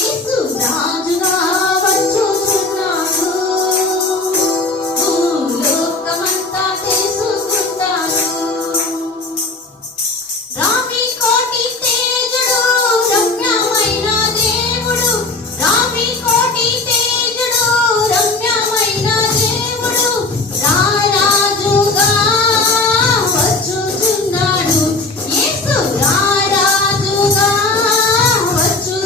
యేసు రాజుగా వచ్చుచున్నాడు, భూలోకమంతా తెలుసుకుంటాడు. రామి కోటి తేజుడు రమ్యమైన దేవుడు, రామి కోటి తేజుడు రమ్యమైన దేవుడు, రారాజుగా వచ్చుచున్నాడు. యేసు రారాజుగా వచ్చుచున్నాడు.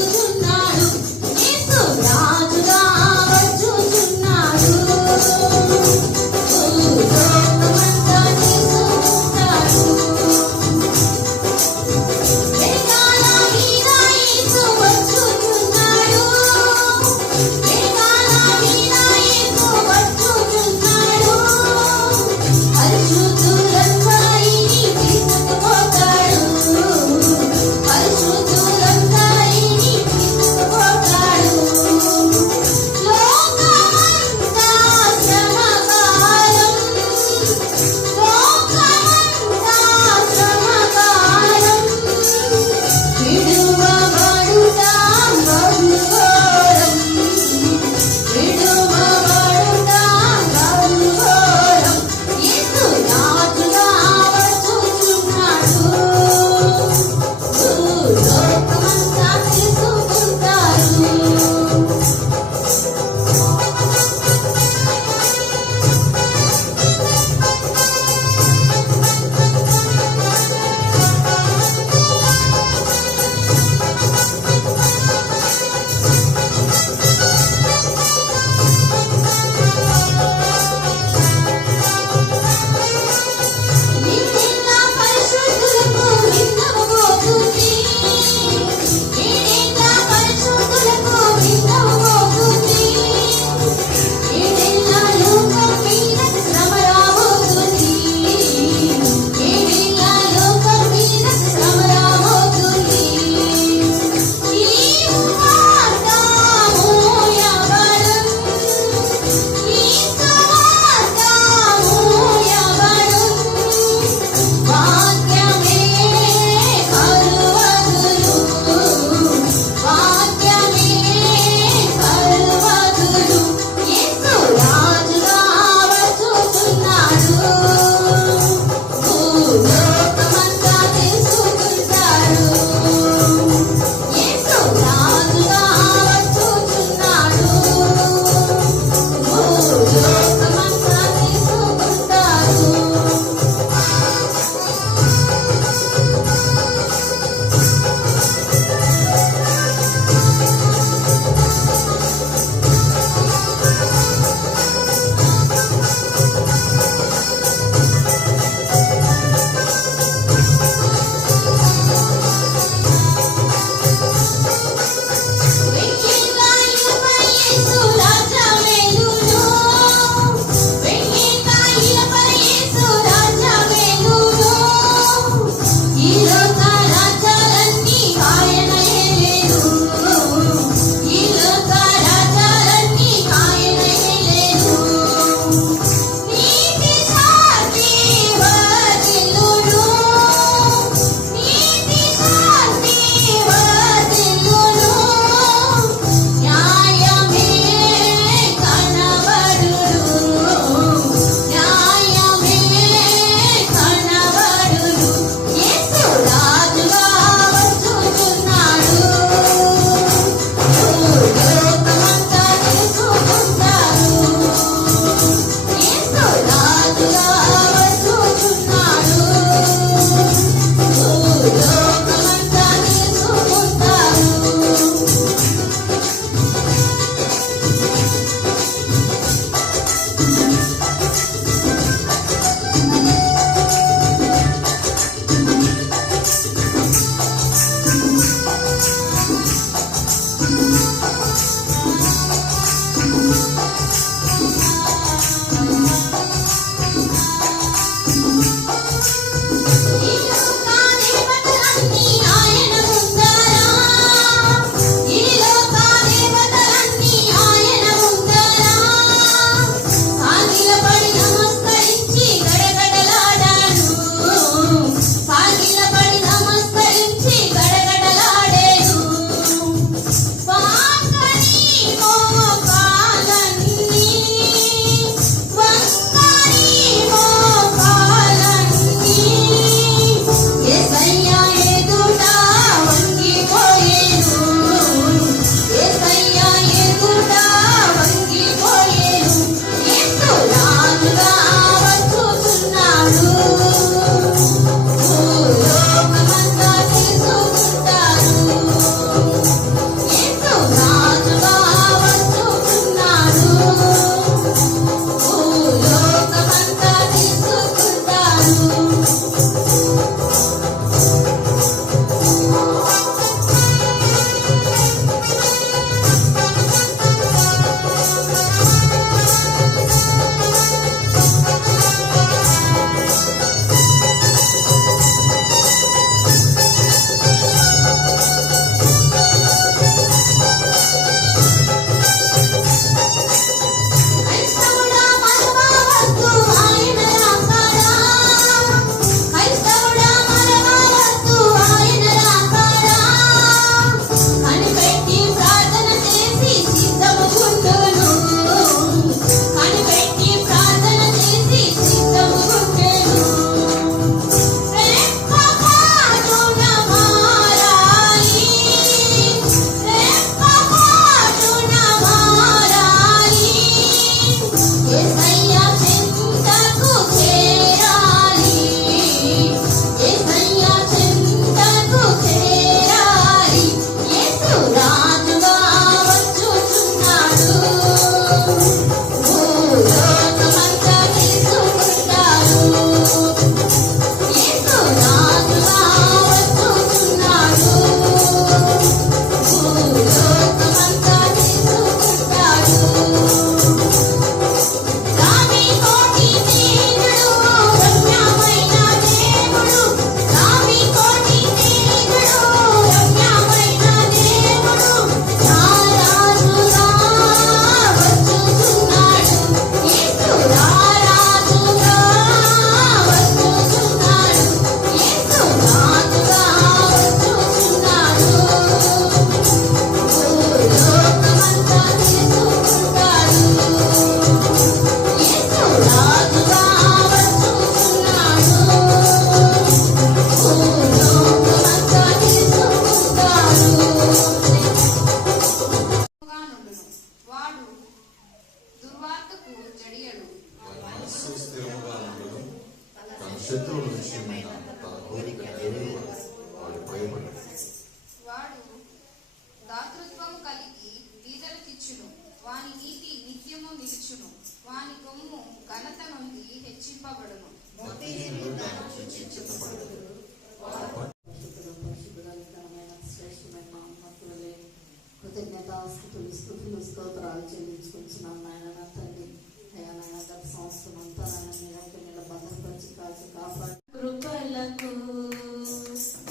స్తుతించున్నాం నాయన. నా తండ్రి అయ్యా నాయన గత సంవత్సరం అంతా నాయన మీరు నీళ్ళ భద్రపరిచి కాచి కాపాడు కృపలకు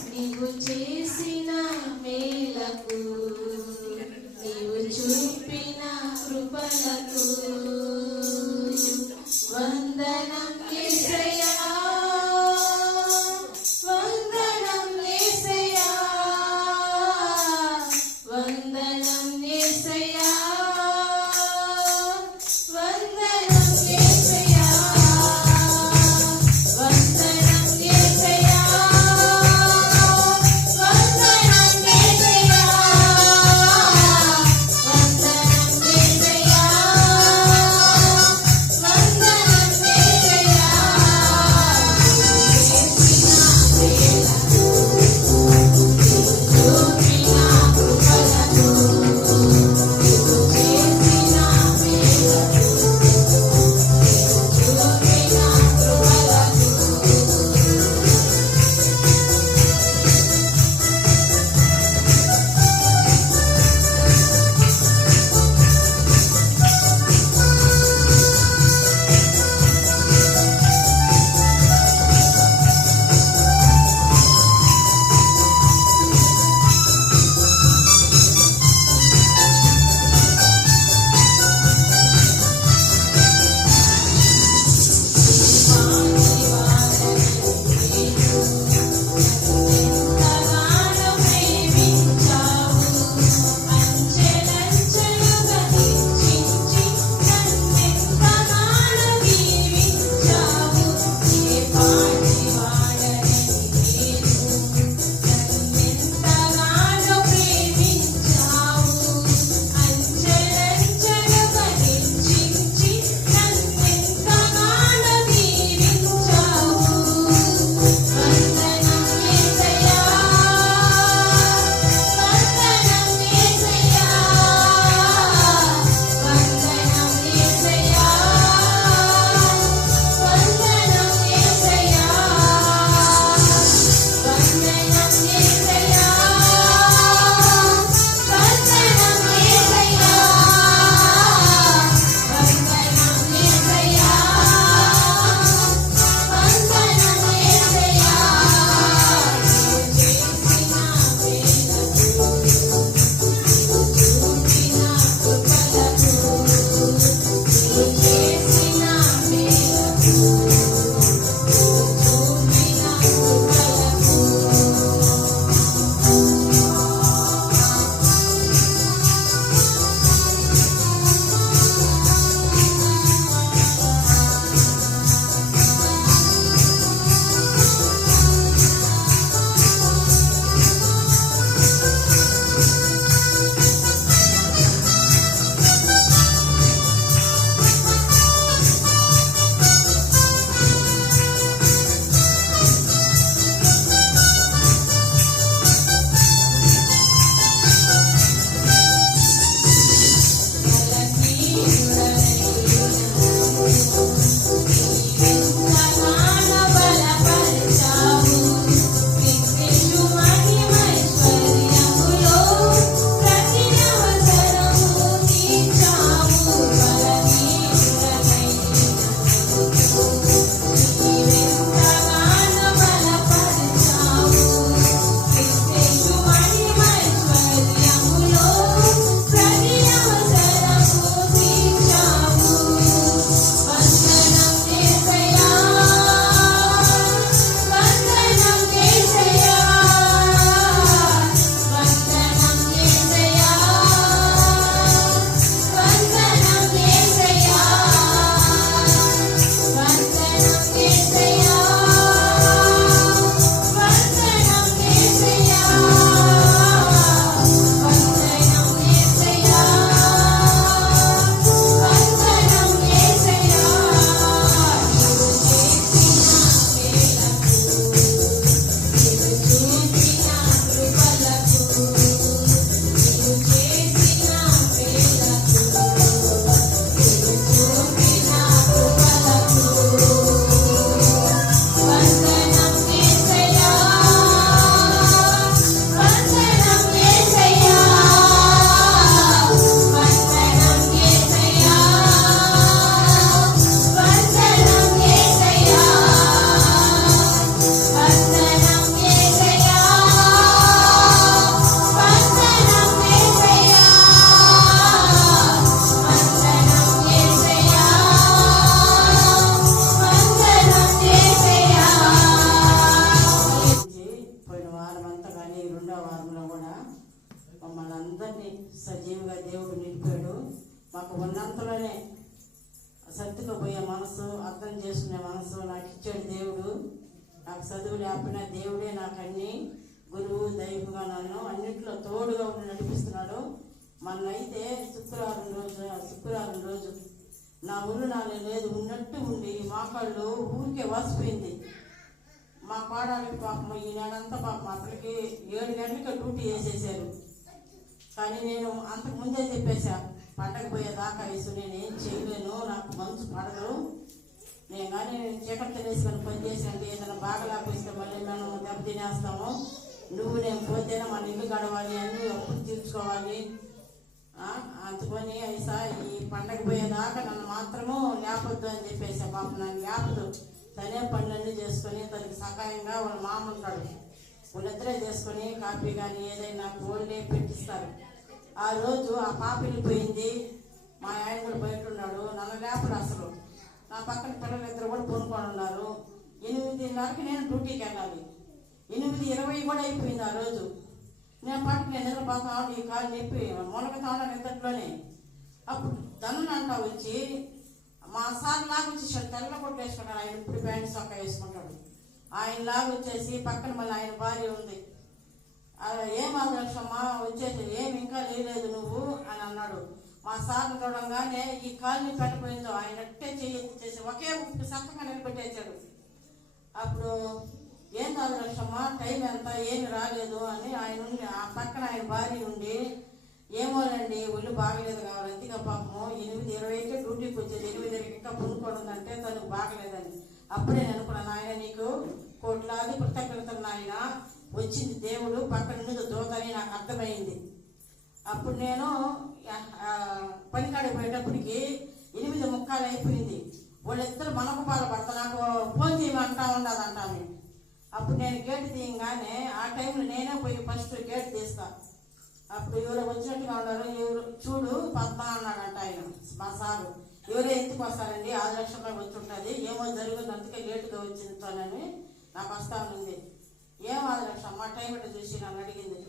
నీవు చేసిన మేలకు నీవు చూపిన కృపలకు వందనం యేసయ్యా, వందనం యేసయ్యా, వందనం యేసయ్యా, రెండో వారంలో కూడా మమ్మల్ని అందరినీ సజీవుగా దేవుడు నిలిపాడు. మాకు ఉన్నంతలోనే సర్దుకుపోయే మనసు, అర్థం చేసుకునే మనసు నాకు ఇచ్చాడు దేవుడు. నాకు చదువు లేకపోయినా దేవుడే నాకు అన్ని గురువు దైవంగా నన్ను అన్నింటిలో తోడుగా ఉండి నడిపిస్తున్నాడు. మొన్నైతే శుక్రవారం రోజు నా ఊరు నాలే లేదు, ఉన్నట్టు ఉండి మోకాళ్ళు ఊరికే వాసిపోయింది. మా కోడలికి పాపం ఈ నెలంతా పాపం అక్కడికి 7 గంటలకి డ్యూటీ వేసేసారు. కానీ నేను అంతకుముందే చెప్పేశా, పండగ పోయేదాకా ఇసు నేనేం చేయలేను, నాకు మనసు పడదు. నేను కానీ చీకటి తినేసుకొని పని చేసాను, ఏదైనా బాగా లేకపోతే మళ్ళీ మేము దెబ్బ తినేస్తాము. నువ్వు నేను పోతేనే మన ఇల్లు గడవాలి, అన్నీ అప్పులు తీర్చుకోవాలి. అందుకొని అయిసా ఈ పండగ పోయేదాకా నన్ను మాత్రము లేపొద్దు అని చెప్పేసా. పాపం నన్ను లేపదు, తనే పనులన్నీ చేసుకొని తనకి సహాయంగా వాళ్ళ మామ ఉంటాడు, వాళ్ళిద్దరే చేసుకొని కాఫీ కానీ ఏదైనా కోళ్ళే పెట్టిస్తారు. ఆ రోజు ఆ పాప వెళ్ళిపోయింది, మా ఆయన కూడా బయట ఉన్నాడు, నన్ను లేపడు అసలు. నా పక్కన పిల్లలు ఇద్దరు కూడా కొనుక్కొని ఉన్నారు. 8:30కి నేను డ్యూటీకి వెళ్ళాలి. 8:20 కూడా అయిపోయింది ఆ రోజు. నేను పాటికి నేను నిద్రపోతా ఉండి ఈ కాలు నొప్పి మొలకతా ఉన్నా నిద్రలోనే. అప్పుడు ధనులు అంటా వచ్చి మా సార్ లాగా వచ్చేసాడు, తెల్ల కొట్టు వేసుకుంటాడు. ఆయన ఇప్పుడు ప్యాంట్ సొక్క వేసుకుంటాడు. ఆయన లాగా వచ్చేసి పక్కన మళ్ళీ ఆయన భార్య ఉంది. ఏం ఆదర్శమ్మా వచ్చేసి ఏమి ఇంకా లేదు నువ్వు అని అన్నాడు. మా సార్ చూడంగానే ఈ కాలుని పెట్టపోయిందో ఆయన అట్టే చేసి ఒకే సత్తంగా నిలబెట్టేశాడు. అప్పుడు ఏం ఆదర్శమ్మా టైం ఎంత ఏమి రాలేదు అని ఆయన ఉండి ఆ పక్కన ఆయన భార్య ఉండి ఏమోనండి ఒళ్ళు బాగలేదు కావాలి, అంతేగా పాపము 8:20కే డ్యూటీకి వచ్చేది, 8:30కి ఇంకా పునుకోనుందంటే తనకు బాగలేదని. అప్పుడే నేను అనుకున్నాను, ఆయన నీకు కోట్లాది కృతజ్ఞతలు నాయన, వచ్చింది దేవుడు పక్కన నుండి దూతని నాకు అర్థమైంది. అప్పుడు నేను పనికాడికి పోయేటప్పటికి 8:30 అయిపోయింది. వాళ్ళిద్దరు మనకు బాధపడతా నాకు ఫోన్ చేయమంటా ఉండదంటాను. అప్పుడు నేను గేటు తీయగానే ఆ టైంలో నేనే పోయి ఫస్ట్ గేటు తీస్తా. అప్పుడు ఎవరో వచ్చినట్టుగా ఉన్నారు, ఎవరు చూడు పద్మ అన్నాడంట ఆయన మా సారు. ఎవరో ఎందుకు వస్తారండి, 6 లక్షల వచ్చి ఏమో జరుగుతుంది అందుకే లేటుగా వచ్చిందని నాకు వస్తానుంది. ఏం 6 లక్షలు మా టైం ఇట్లా చూసి నన్ను అడిగింది.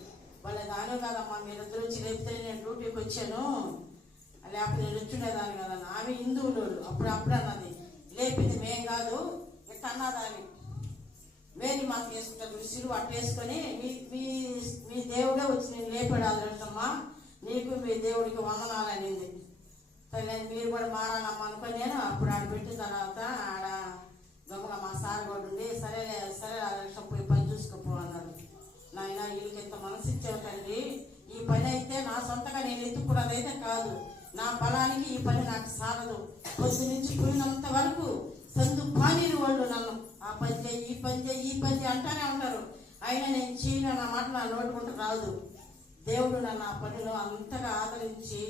వాళ్ళ దాని కదమ్మా మీరిద్దరు వచ్చి లేపితే నేను డ్యూటీకి వచ్చాను, లేకపోతే నేను వచ్చిండేదాన్ని కదా. ఆమె హిందువులు అప్పుడు అన్నది, లేపింది మేం కాదు ఇట్లా అన్నదాన్ని. వేడి మాకు వేసుకుంటారు సిలువ అట్లా వేసుకొని మీ దేవుడే వచ్చి నేను లేపాడు అదృష్టమ్మా, నీకు మీ దేవుడికి వందనాలు అనింది. సరే మీరు కూడా మారాలమ్మా అనుకొని నేను అప్పుడు ఆడ పెట్టిన తర్వాత ఆడ గమ్మగా మా సార్ కూడా ఉండి సరే అదృష్టం పోయి పని చూసుకోపో అన్నాడు. నాయన వీళ్ళకి ఇంత మనసు ఇచ్చావు తండ్రి, ఈ పని అయితే నా సొంతగా నేను ఎత్తుకున్నదైతే కాదు, నా బలానికి ఈ పని నాకు సాగదు. పొద్దు నుంచి పోయినంత వరకు సందు పానీరు వాళ్ళు నన్ను ఆ పని చేయి ఈ పని చేయి ఈ పని అంటానే ఉంటారు. అయినా నేను చేయను, నా మాట నా నోటుకుంటూ రాదు. దేవుడు నన్ను ఆ పనిలో అంతగా ఆదరించి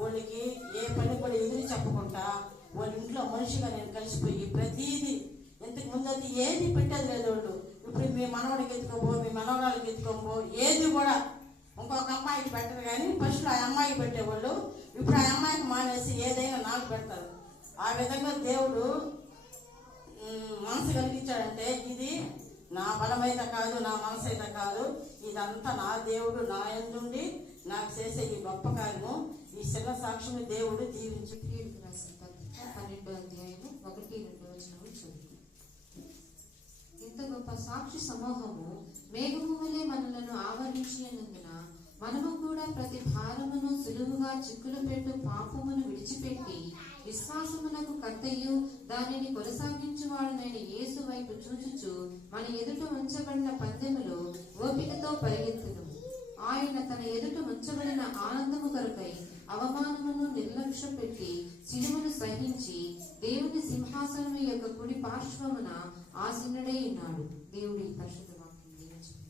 వాళ్ళకి ఏ పని కూడా ఎదురు చెప్పకుండా వాళ్ళ ఇంట్లో మనిషిగా నేను కలిసిపోయి ప్రతిదీ ఇంతకు ముందు అది ఏది పెట్టేది లేదు. వాళ్ళు ఇప్పుడు మీ మనవడికి ఎత్తుకోబో మీ మనవరాలకి ఎత్తుకోబో ఏది కూడా ఇంకొక అమ్మాయికి పెట్టరు, కానీ ఫస్ట్ ఆ అమ్మాయికి పెట్టేవాళ్ళు ఇప్పుడు ఆ అమ్మాయికి మానేసి ఏదైనా నాకు పెడతారు. ఆ విధంగా దేవుడు మనసు కలిగించాడంటే ఇది నా బలమైతే కాదు, నా మనసు అయితే కాదు, ఇదంతా నా దేవుడు నా యందుండి నాకు చేసే ఈ గొప్ప కార్యము. ఈ చిన్న సాక్షిని దేవుడు దీవించి 12వ అధ్యాయము 1-2 వచనములు చదువు. ఇంత గొప్ప సాక్షి సమూహము మేఘము వలె మనలను ఆవరించినందున మనము కూడా ప్రతి భారమును సులువుగా చిక్కులు పెట్టు పాపమును విడిచిపెట్టి విశ్వాసమునకు కర్తయు దానిని కొనసాగించువాడునైన యేసు వైపు చూచుచు మన ఎదుట ఉంచబడిన పందెములో ఓపికతో పరిగెత్తును. ఆయన తన ఎదుట ఉంచబడిన ఆనందము కొరకై అవమానమును నిర్లక్ష్యం పెట్టి సిలువను సహించి దేవుని సింహాసనము యొక్క కుడి పార్శ్వమున ఆసీనుడై ఉన్నాడు. దేవుడి పరిశుద్ధ వాక్యం దీవించును.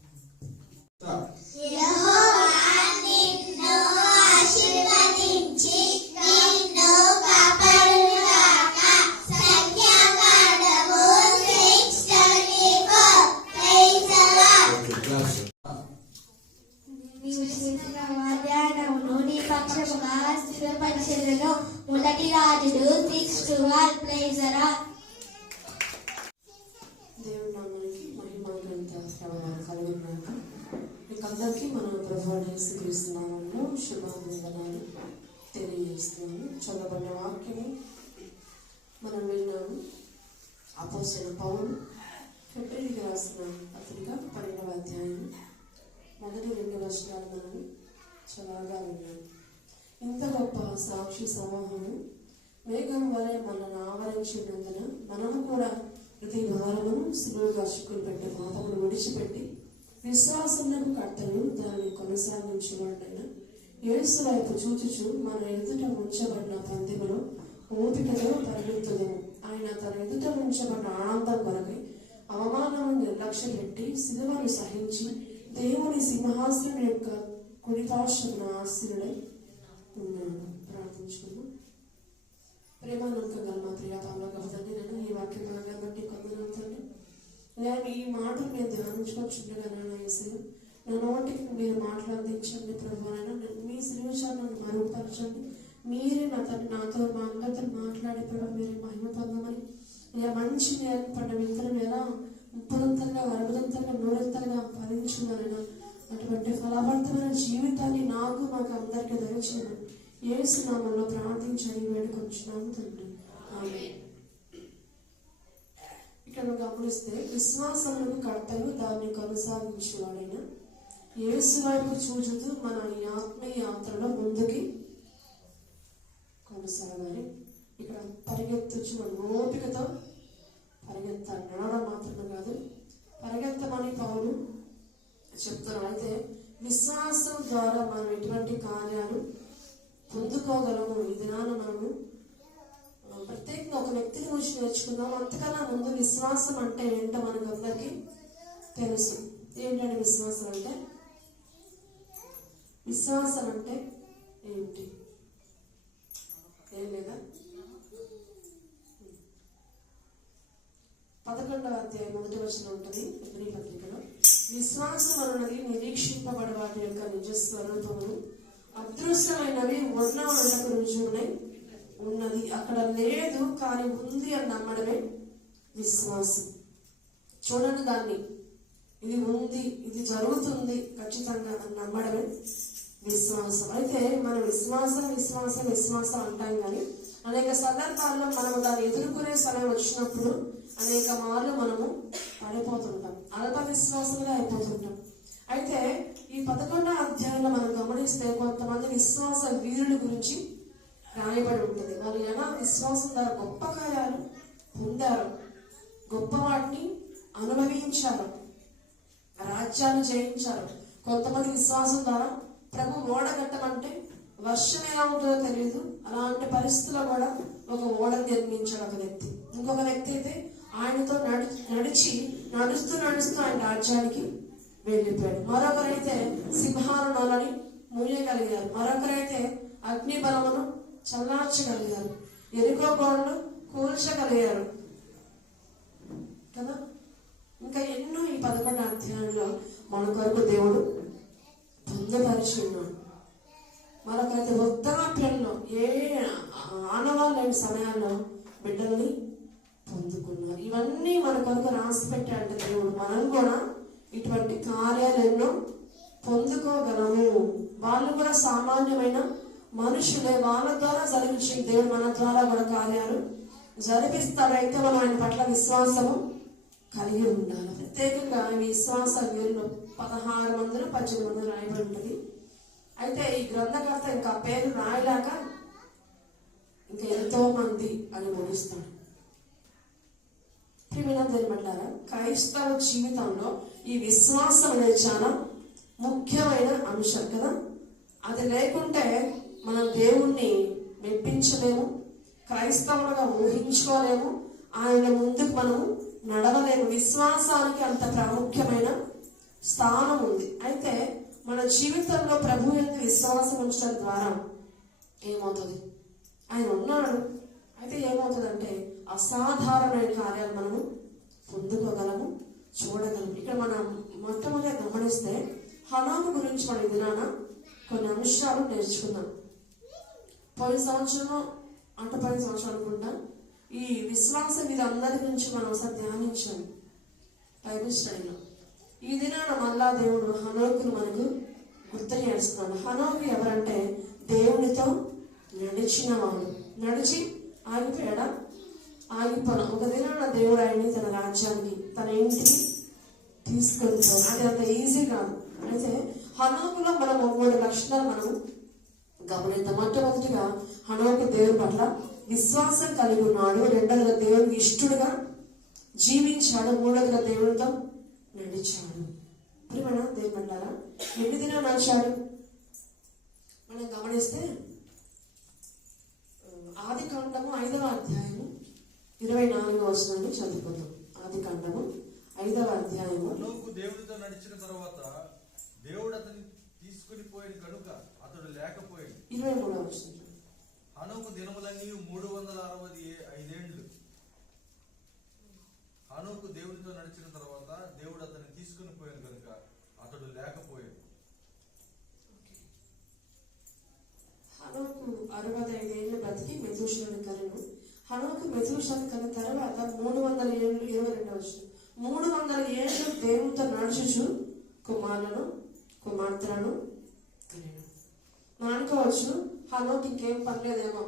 పరిచర్యలో మొదటి రాజులు 6:12 ప్రైజ్ దేవుని నామానికి మహిమ కలుగును. అందరికీ మన ప్రభువైన యేసుక్రీస్తు నామములో శుభాభివందనాలు తెలియజేస్తున్నాను. చదవబడిన వాక్యము మనం విన్నాము. అపోస్తలుడైన పౌలు ఫిబ్రవరికి రాసిన పత్రిక 12వ అధ్యాయం మొదటి 2 వచనాలు మనం చదవగా విన్నాము. ఇంత గొప్ప సాక్షి సమూహము మేఘం వలె మనల్ని ఆవరించినందున మనము కూడా ప్రతి భారమును సిలువగా చిక్కులు పెట్టే పాపమును విడిచిపెట్టి విశ్వాసమునకు కర్తను దాన్ని కొనసాగించేవాడైన యేసు వైపు చూచుచు మన ఎదుట ఉంచబడిన పందెములో ఓపికతో పరిగెత్తుదము. ఆయన తన ఎదుట ఉంచబడిన ఆనందం కొరకై అవమానము నిర్లక్ష్య పెట్టి సిలువను సహించి దేవుని సింహాసనం యొక్క కుడిపార్శ్వమున ఆసీనుడై ఉన్నాడు. ప్రార్థించుకున్నాం. ప్రేమానందం గల మా ప్రియ పరలోకపు తండ్రి, నేను ఈ వాక్యం భాగాన్ని బట్టి కొందరు నేను ఈ మాటలు నేను ధ్యానించుకోవచ్చుండగా నాన్న యేసయ్య, నా నోటికి మీరు మాట్లాడించండి ప్రభువైనా. మీ శ్రీవచనాన్ని మరుగుపరచండి. మీరే నా తండ్రి నాతో మా అందరితో మాట్లాడి ప్రభు మీరే మహిమ పొందమని, ఇలా మంచి నేర్పడిన విత్తనం ఎలా 30 60 100 ఫలించున్నారైనా అటువంటి ఫలవంతమైన జీవితాన్ని నాకు మాకు అందరికీ దయచేయమని యేసు నామములో ప్రార్థించని వేడుకొచ్చున్నాము తండ్రి. ఆమేన్. ఇక్కడ గమనిస్తే విశ్వాసములకు కర్తలు దాన్ని కొనసాగించేవాడైన యేసు వైపు చూచుతూ మన ఈ ఆత్మీయ యాత్రలో ముందుకి కొనసాగాలి. ఇక్కడ పరిగెత్తుచు ఓపికతో పరిగెత్తాలి. నడవడం మాత్రమే కాదు, పరిగెత్తమని పౌలు చెప్తారు. అయితే విశ్వాసం ద్వారా మనం ఎటువంటి కార్యాలు పొందుకోగలము. ఈ దినాన మనము ప్రత్యేకంగా ఒక వ్యక్తిని గురించి నేర్చుకుందాం. అంతకన్నా ముందు విశ్వాసం అంటే ఏంటో మనకు అందరికీ తెలుసు. ఏంటంటే విశ్వాసం అంటే ఏంటి? ఏం లేదా? 11వ అధ్యాయం 1వ వచనం ఉంటుంది ఎబ్రీ పత్రికలో. విశ్వాసం అన్నది నిరీక్షింపబడి వాటి యొక్క నిజ స్వరూపమును, అదృశ్యమైనవి ఉన్న వాళ్ళకు రుజువునై ఉన్నది. అక్కడ లేదు కానీ ఉంది అని నమ్మడమే విశ్వాసం. చూడండి, దాన్ని ఇది ఉంది, ఇది జరుగుతుంది ఖచ్చితంగా అని నమ్మడమే విశ్వాసం. అయితే మనం విశ్వాసం అంటాం కానీ అనేక సందర్భాల్లో మనము దాన్ని ఎదుర్కొనే సమయం వచ్చినప్పుడు అనేక మార్లు మనము పడిపోతుంటాం, అల్ప విశ్వాసంగా అయిపోతుంటాం. అయితే ఈ 11వ అధ్యాయంలో మనం గమనిస్తే కొంతమంది విశ్వాస వీరుల గురించి రాయబడి ఉంటుంది. వారు ఎలా విశ్వాసం ద్వారా గొప్ప కార్యాలు పొందారు, గొప్ప వాటిని అనుభవించారు, రాజ్యాలు జయించారు. కొంతమంది విశ్వాసం ద్వారా ప్రభు ఓడగట్టమంటే వర్షం ఎలా ఉంటుందో తెలియదు, అలాంటి పరిస్థితుల్లో కూడా ఒక ఓడ నిర్మించాడు ఒక వ్యక్తి. ఇంకొక వ్యక్తి అయితే ఆయనతో నడుస్తూ ఆయన రాజ్యానికి వెళ్ళిపోయాడు. మరొకరైతే సింహాలనోలని మూయగలిగారు. మరొకరైతే అగ్ని బలమును చల్లార్చగలిగారు. ఎరుకో గోడలు కూల్చగలిగారు కదా. ఇంకా ఎన్నో ఈ 11వ అధ్యాయంలో మన కొరకు దేవుడు పొందపరిచి ఉన్నాడు. మరొకరైతే వృద్ధాప్యంలో ఏ ఆనవాళ్ళు లేని సమయాల్లో బిడ్డల్ని పొందుకున్నారు. ఇవన్నీ మన కొరకు రాసి పెట్టాడంటే దేవుడు. మనం కూడా ఇటువంటి కార్యాలు ఎన్నో పొందుకోగలము. వాళ్ళు కూడా సామాన్యమైన మనుషులే. వాళ్ళ ద్వారా జరిగించే దేవుడు మన ద్వారా మన కార్యాలు జరిపిస్తాడైతే మనం ఆయన పట్ల విశ్వాసము కలిగి ఉండాలి. ప్రత్యేకంగా విశ్వాస వీరులు 16 మందిలో 18 మంది రాయబడి ఉంటుంది. అయితే ఈ గ్రంథకర్త ఇంకా పేరు రాయలేక ఇంకా ఎంతో మంది అని ముగిస్తాడు. ప్రియమైనట్టారా, క్రైస్తవ జీవితంలో ఈ విశ్వాసం అనేది చాలా ముఖ్యమైన అంశం కదా. అది లేకుంటే మనం దేవుణ్ణి మెప్పించలేము, క్రైస్తవులుగా ఊహించుకోలేము, ఆయన ముందుకు మనము నడవలేము. విశ్వాసానికి అంత ప్రాముఖ్యమైన స్థానం ఉంది. అయితే మన జీవితంలో ప్రభు యొక్క విశ్వాసం ఉంచడం ద్వారా ఏమవుతుంది? ఆయన ఉన్నాడు. అయితే ఏమవుతుందంటే అసాధారణమైన కార్యాలు మనము పొందుకోగలము, చూడగలము. ఇక్కడ మనం మొట్టమొదటి గమనిస్తే హనోకు గురించి మన దినాన కొన్ని అంశాలు నేర్చుకున్నాం. పోయిన సంవత్సరం 10 సంవత్సరాలు అనుకుంటా ఈ విశ్వాసం మీద అందరి గురించి మనం ఒకసారి ధ్యానించాము బైబిల్ స్టడీలో. ఈ దినాన మళ్ళా దేవుడు హనోకును మనకు గుర్తు చేస్తున్నాడు. హనోకు ఎవరంటే దేవునితో నడిచిన వాడు. నడిచి ఆగిపోయాడా? ఆగిపోయినా. ఒక దినాన దేవుడు ఆయన్ని తన రాజ్యానికి, తన ఇంటికి తీసుకెళ్తాడు. అది అంత ఈజీ కాదు. అయితే హనోకులో మనం 3 లక్షణాలు మనం గమనిద్దాం. మొట్టమొదటిగా హనోకు దేవుని పట్ల విశ్వాసం కలిగి ఉన్నాడు. రెండవదిగా దేవునికి ఇష్టడుగా జీవించాడు. మూడవదిగా దేవునితో నడిచాడు. ప్రియమైన దేవుని అంటారా, ఎన్ని దినాలు నడిచాడు? మనం గమనిస్తే ఆదికాండము 5వ అధ్యాయము 24వ వచనాన్ని చదువుకుందాం. ఆదికాండము 5వ అధ్యాయము. హనోకు దేవునితో నడిచిన తర్వాత దేవుడు అతన్ని తీసుకుని పోయిన కనుక అతడు లేకపోయాడు. 23వ వచనం. హనోకు దినములన్నీ 365 ఏండ్లు. హనోకు దేవునితో నడిచిన తర్వాత దేవుడు అతన్ని తీసుకుని పోయాను కనుక అతడు లేకపోయాడు. హనోకు 65 ఏళ్ళు బ్రతికి మెతూషలను కనెను. హనోకు మెతూషలను కన్న తర్వాత 300 ఏళ్ళు 22వ వచనం. 300 ఏళ్ళు దేవునితో నడుచుచు కుమారులను కుమార్తెలను కనెను. మనం అనుకోవచ్చు హనోకు ఇంకేం పని లేదేమో,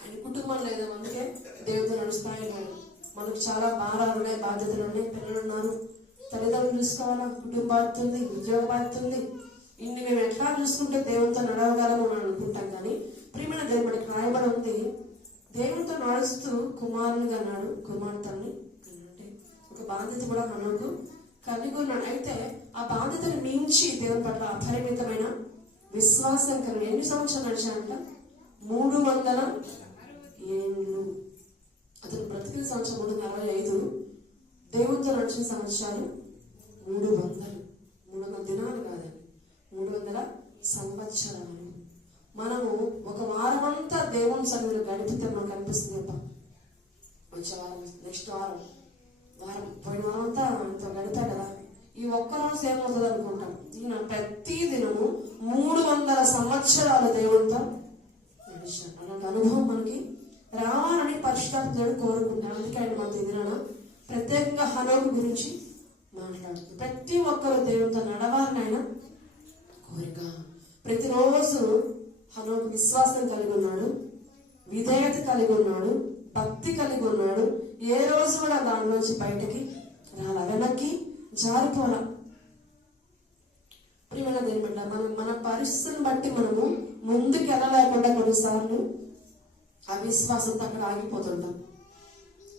ఆయన కుటుంబం లేదేమో, అందుకే దేవునితో నడుస్తాయన్నాడు. మనకు చాలా భారాలు ఉన్నాయి, బాధ్యతలు ఉన్నాయి, పిల్లలు ఉన్నారు, తల్లిదండ్రులు చూసుకోవాలా, కుటుంబ బాధ్యత ఉంది, ఉద్యోగ బాధ్యత ఉంది. ఇన్ని మేము ఎట్లా చూసుకుంటే దేవునితో నడవగలము అని అనుకుంటాం. కానీ ప్రియమైన దేవుడు మనకి రాయబడి ఉంది, దేవునితో నడుస్తూ కుమారునిగా అన్నాడు, కుమార్తెని అంటే ఒక బాధ్యత కూడా హనోకు కలిగి ఉన్నాడు. అయితే ఆ బాధ్యతను మించి దేవుని పట్ల అపరిమితమైన విశ్వాసం కలిగి ఎన్ని సంవత్సరాలు నడిచాడంట? 300 ఏళ్ళు. అతను బ్రతికిన సంవత్సరం 365, దేవునితో నడిచిన సంవత్సరాలు 300 దినాలు కాదండి, 300 సంవత్సరాలు. మనము ఒక వారమంతా దేవుని సన్నిధిలో గడిపితే మనకు అనిపిస్తుంది, అబ్బా మంచి వారం, నెక్స్ట్ వారం పోయిన వారం అంతా అంత గడిపా కదా, ఈ ఒక్క రోజు ఏమవుతుంది అనుకుంటాం. ఈయన ప్రతి దినము 300 సంవత్సరాలు దేవునితో నడిచాడు. అలాంటి అనుభవం మనకి రావాలని పరిశుద్ధాత్ముడు కోరుకుంటాను. అందుకే ఆయన మన దినాన ప్రత్యేకంగా హనోకు గురించి మాట్లాడుతుంది. ప్రతి ఒక్కరు దేవునితో నడవాలని ఆయన కోరిక. ప్రతిరోజు హనోకు విశ్వాసం కలిగి ఉన్నాడు, విధేయత కలిగి ఉన్నాడు, భక్తి కలిగి ఉన్నాడు. ఏ రోజు కూడా దానిలోంచి బయటకి రాలా, వెనక్కి జారిపోలా. ప్రియమైన దేవుని మన పరిస్థితిని బట్టి మనము ముందుకు వెళ్ళలేకుండా కొన్నిసార్లు అవిశ్వాసంతో అక్కడ ఆగిపోతుంటాం.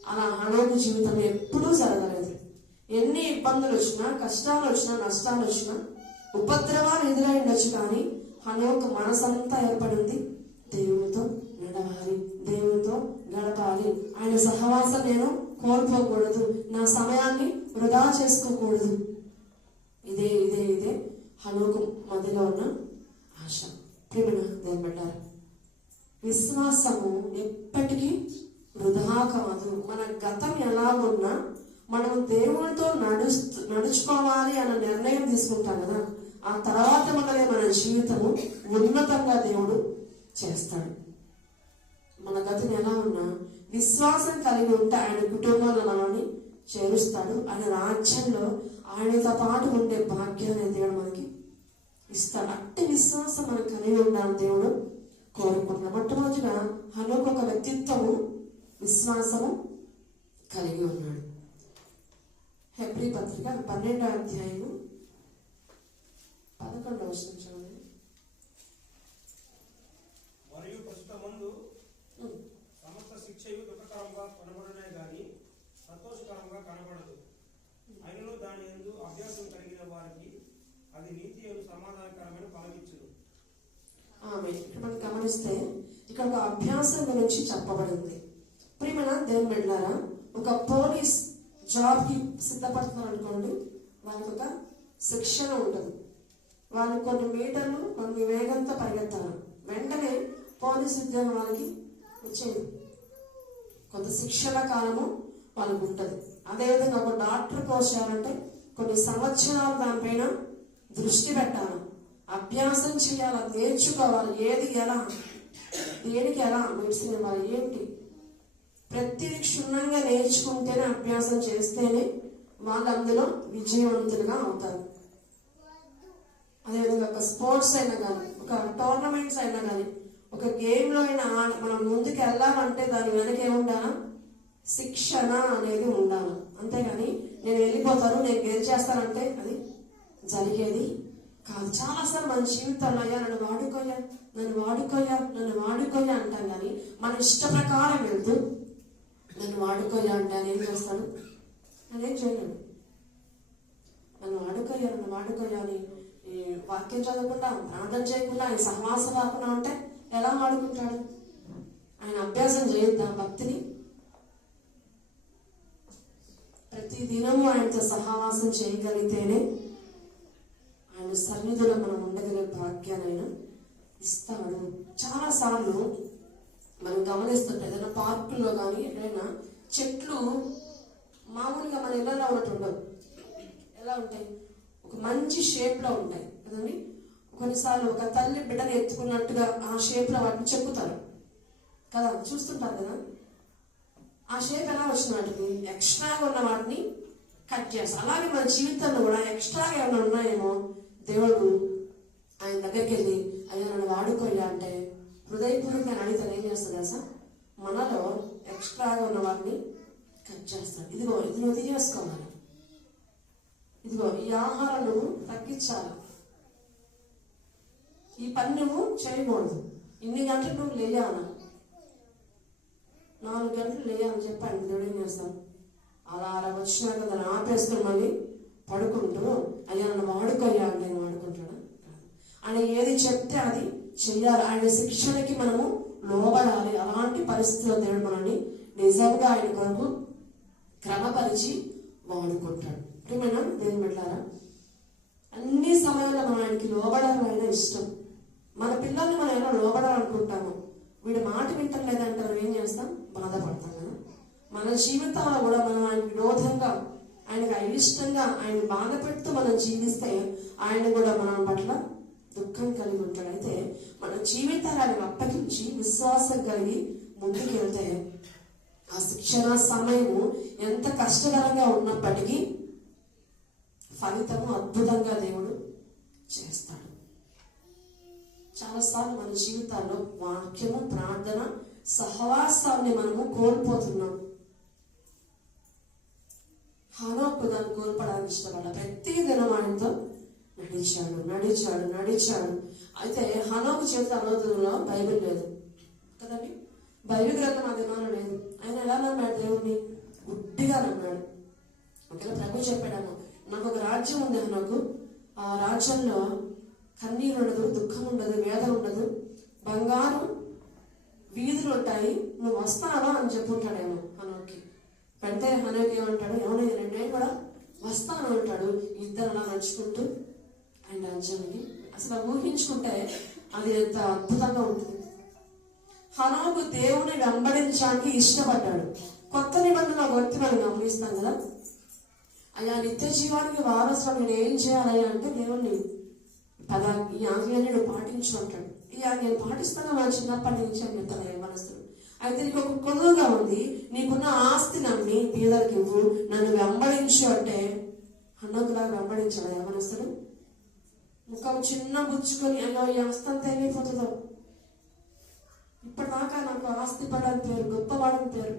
అలా హనోకు జీవితం ఎప్పుడూ జరగలేదు. ఎన్ని ఇబ్బందులు వచ్చినా, కష్టాలు వచ్చినా, నష్టాలు వచ్చినా, ఉపద్రవాలు ఎదురైండొచ్చు, కానీ హనోకు మనసంతా ఏర్పడింది దేవునితో నడవాలి, దేవునితో గడపాలి, ఆయన సహవాసం నేను కోల్పోకూడదు, నా సమయాన్ని వృధా చేసుకోకూడదు. ఇదే ఇదే ఇదే హనోకు మధ్యలో ఉన్న ఆశ. ప్రియమైన దేవుని విశ్వాసము ఎప్పటికీ వృధా కాదు. మన గతం ఎలా ఉన్నా మనం దేవునితో నడుచుకోవాలి అన్న నిర్ణయం తీసుకుంటాం కదా, ఆ తర్వాత మనమే మన జీవితము ఉన్నతంగా దేవుడు చేస్తాడు. మన గతం ఎలా ఉన్నా విశ్వాసం కలిగి ఉంటే ఆయన కుటుంబంలో మనల్ని చేరుస్తాడు. ఆయన రాజ్యంలో ఆయనతో పాటు ఉండే భాగ్యాన్ని దేవుడు మనకి ఇస్తాడు. అట్టి విశ్వాసం మనం కలిగి ఉండాలని దేవుడు కోరుకుంటున్నాం. మొట్టమొదటిగా హనోకు ఒక వ్యక్తిత్వము, విశ్వాసము కలిగి ఉన్నాడు. హెబ్రీ పత్రిక 12వ అధ్యాయము 11వ వచనం చూడండి. మరియు ప్రస్తుతమందు సమస్త శిక్షయు దుఃఖకరంగా కనబడనే గాని సంతోషకరంగా కనబడదు. అయినను దాని యందు అభ్యాసం కలిగిన వారికి అది నీతి సమాధానకరమైన ఫలమిచ్చును. మనం గమనిస్తే ఇక్కడ ఒక అభ్యాసం గురించి చెప్పబడింది. ప్రియమైన దేవుని బిడ్డలారా, ఒక పోలీస్ జాబ్ కి సిద్ధపడుతున్నారు అనుకోండి, వాళ్ళకి ఒక శిక్షణ ఉంటుంది. వాళ్ళు కొన్ని మీటర్లు కొన్ని వేగంతో పరిగెత్తాలి. వెంటనే పోలీస్ ఉద్యోగం వాళ్ళకి వచ్చేది. కొంత శిక్షణ కాలము వాళ్ళకు ఉంటుంది. అదేవిధంగా ఒక డాక్టర్ కోర్స్ చేయాలంటే కొన్ని సంవత్సరాలు దానిపైన దృష్టి పెట్టాలి, అభ్యాసం చేయాలి, నేర్చుకోవాలి. ఏది ఎలా, దేనికి ఎలా మెడిసిన్ ఇవ్వాలి, ఏంటి, ప్రతిదీ క్షుణ్ణంగా నేర్చుకుంటేనే, అభ్యాసం చేస్తేనే వాళ్ళు అందులో విజయవంతులుగా అవుతారు. అదేవిధంగా ఒక స్పోర్ట్స్ అయినా కానీ, ఒక టోర్నమెంట్స్ అయినా కానీ, ఒక గేమ్లో అయినా మనం ముందుకు వెళ్ళాలంటే దాని వెనక ఏముండాలా? శిక్షణ అనేది ఉండాలి. అంతేగాని నేను వెళ్ళిపోతాను, నేను గెలిచేస్తానంటే అది జరిగేది కాదు. చాలాసార్లు మన జీవితంలో అయ్యా నన్ను వాడుకోయా, నన్ను వాడుకోయా, నన్ను వాడుకోయా అంటాం. కానీ మన ఇష్ట ప్రకారం వెళ్తూ నన్ను వాడుకోయా అంటే ఆయన ఏం చేస్తాడు? నేనేం చేయలేడు. నన్ను వాడుకోయా, నన్ను వాడుకోయా అని వాక్యం చదవకుండా, ప్రార్థన చేయకుండా, ఆయన సహవాసం రాకుండా ఉంటే ఎలా వాడుకుంటాడు? ఆయన అభ్యాసం చేయొద్దా భక్తిని? ప్రతి దినము ఆయనతో సహవాసం చేయగలిగితేనే ఆయన సన్నిధిలో మనం ఉండగలిగే భాగ్యాన్ని ఆయన ఇస్తాడు. చాలాసార్లు మనం గమనిస్తుంటే ఏదైనా పార్కుల్లో కానీ ఎక్కడైనా చెట్లు మామూలుగా మన ఇళ్ళలో ఉన్నట్టు ఉండవు. ఎలా ఉంటాయి? ఒక మంచి షేప్లో ఉంటాయి కదండి. కొన్నిసార్లు ఒక తల్లి బిడ్డను ఎత్తుకున్నట్టుగా ఆ షేప్లో వాటిని చెక్కుతారు కదా, చూస్తుంటారు కదా. ఆ షేప్ ఎలా వచ్చిన వాటికి ఎక్స్ట్రాగా ఉన్న వాటిని కట్ చేస్తారు. అలాగే మన జీవితంలో కూడా ఎక్స్ట్రాగా ఏమైనా ఉన్నాయేమో దేవుడు ఆయన దగ్గరికి వెళ్ళి అయ్యా నన్ను వాడుకోయా అంటే హృదయపూర్వకంగా అడిగితే ఏం చేస్తాడు తెలుసా? మనలో ఎక్స్ట్రాగా ఉన్న వాటిని కట్ చేస్తాడు. ఇదిగో ఇది నువ్వు తీసేసుకోవాలి, ఇదిగో ఈ ఆహారం నువ్వు తగ్గించాలి, ఈ పని నువ్వు చేయకూడదు, ఇన్ని గంటలు నువ్వు లేయాలి, 4 గంటలు లేయాలని చెప్పండి. దేవుడు ఏం చేస్తాను? అలా వచ్చినాక దాన్ని ఆపేసుకుని మళ్ళీ పడుకుంటూ అయ్యా నన్ను వాడుకోయ్యా అంటే నేను వాడుకుంటాడా? ఆయన ఏది చెప్తే అది చెయ్యాలి. ఆయన శిక్షణకి మనము లోబడాలి. అలాంటి పరిస్థితుల్లో దేవుడు మనల్ని నిజంగా ఆయన కొరకు క్రమపరిచి వాడుకుంటాడు. ఏమైనా దేని పెట్టారా? అన్ని సమయాల్లో మనం ఆయనకి లోబడాలని ఆయన ఇష్టం. మన పిల్లల్ని మనం ఎలా లోబడాలనుకుంటాము, వీడి మాట వింటం లేదంటే మనం ఏం చేస్తాం? బాధపడతాం కదా. మన జీవితంలో కూడా మనం ఆయనకి విరోధంగా, ఆయనకు అయిష్టంగా, ఆయన బాధ పెడుతూ మనం జీవిస్తే ఆయన కూడా మన పట్ల దుఃఖం కలిగి ఉంటాడు. అయితే మన జీవితాన్ని ఆయనకు అప్పగించి విశ్వాసం కలిగి ముందుకెళ్తే ఆ శిక్షణ సమయము ఎంత కష్టకరంగా ఉన్నప్పటికీ ఫలితము అద్భుతంగా దేవుడు చేస్తాడు. చాలాసార్లు మన జీవితాల్లో వాక్యము, ప్రార్థన, సహవాసాన్ని మనము కోల్పోతున్నాం. హనోకు దాన్ని కోల్పడానికి ఇష్టపడ ప్రతి దినం ఆయనతో నడిచాడు నడిచాడు నడిచాడు. అయితే హనోకు చేతి రోజుల్లో బైబిల్ లేదు కదండి, బైబిల్ గ్రంథం ఆ దినాలు లేదు. ఆయన ఎలా నమ్మాడు? దేవుడిని గుడ్డిగా నమ్మాడు. ఒకవేళ ప్రభు చెప్పాడేమో, నాకు ఒక రాజ్యం ఉంది హనోకు, ఆ రాజ్యంలో కన్నీరు ఉండదు, దుఃఖం ఉండదు, వేదన ఉండదు, బంగారు వీధులు ఉంటాయి, నువ్వు వస్తావా అని చెప్పుంటాడేమో హనోకి. వెంటనే హనోకి ఏమంటాడు? ఏమన్నా నేను కూడా వస్తాను అంటాడు. ఇద్దరు అలా నడుచుకుంటూ ఆయన రాజ్యానికి. అసలు ఊహించుకుంటే అది ఎంత అద్భుతంగా ఉంటుంది. హనోకు దేవుని వెంబడించడానికి ఇష్టపడ్డాడు. కొత్త నిబంధన వ్యక్తి మనం గమనిస్తాం కదా, అయ్యా నిత్య జీవానికి వారసుడు నేను ఏం చేయాలి అంటే దేవుణ్ణి ఈ ఆజ్ఞని నువ్వు పాటించు అంటాడు. ఈ ఆజ్ఞను పాటిస్తాను మన చిన్నప్పటి నుంచి అని చెప్తాను యవ్వనస్తుడు. అయితే నీకు ఒక కొలువుగా ఉంది, నీకున్న ఆస్తి నమ్మి పేదలకు ఇవ్వు, నన్ను వెంబడించు అంటే హనోకులాగా వెంబడించాడు యవ్వనస్తుడు. ముఖం చిన్న బుచ్చుకొని అయ్యో ఈ ఆస్తి అంతా ఏమైపోతుందో, ఇప్పటిదాకా నాకు ఆస్తి పడని పేరు, గొప్పవాడని పేరు,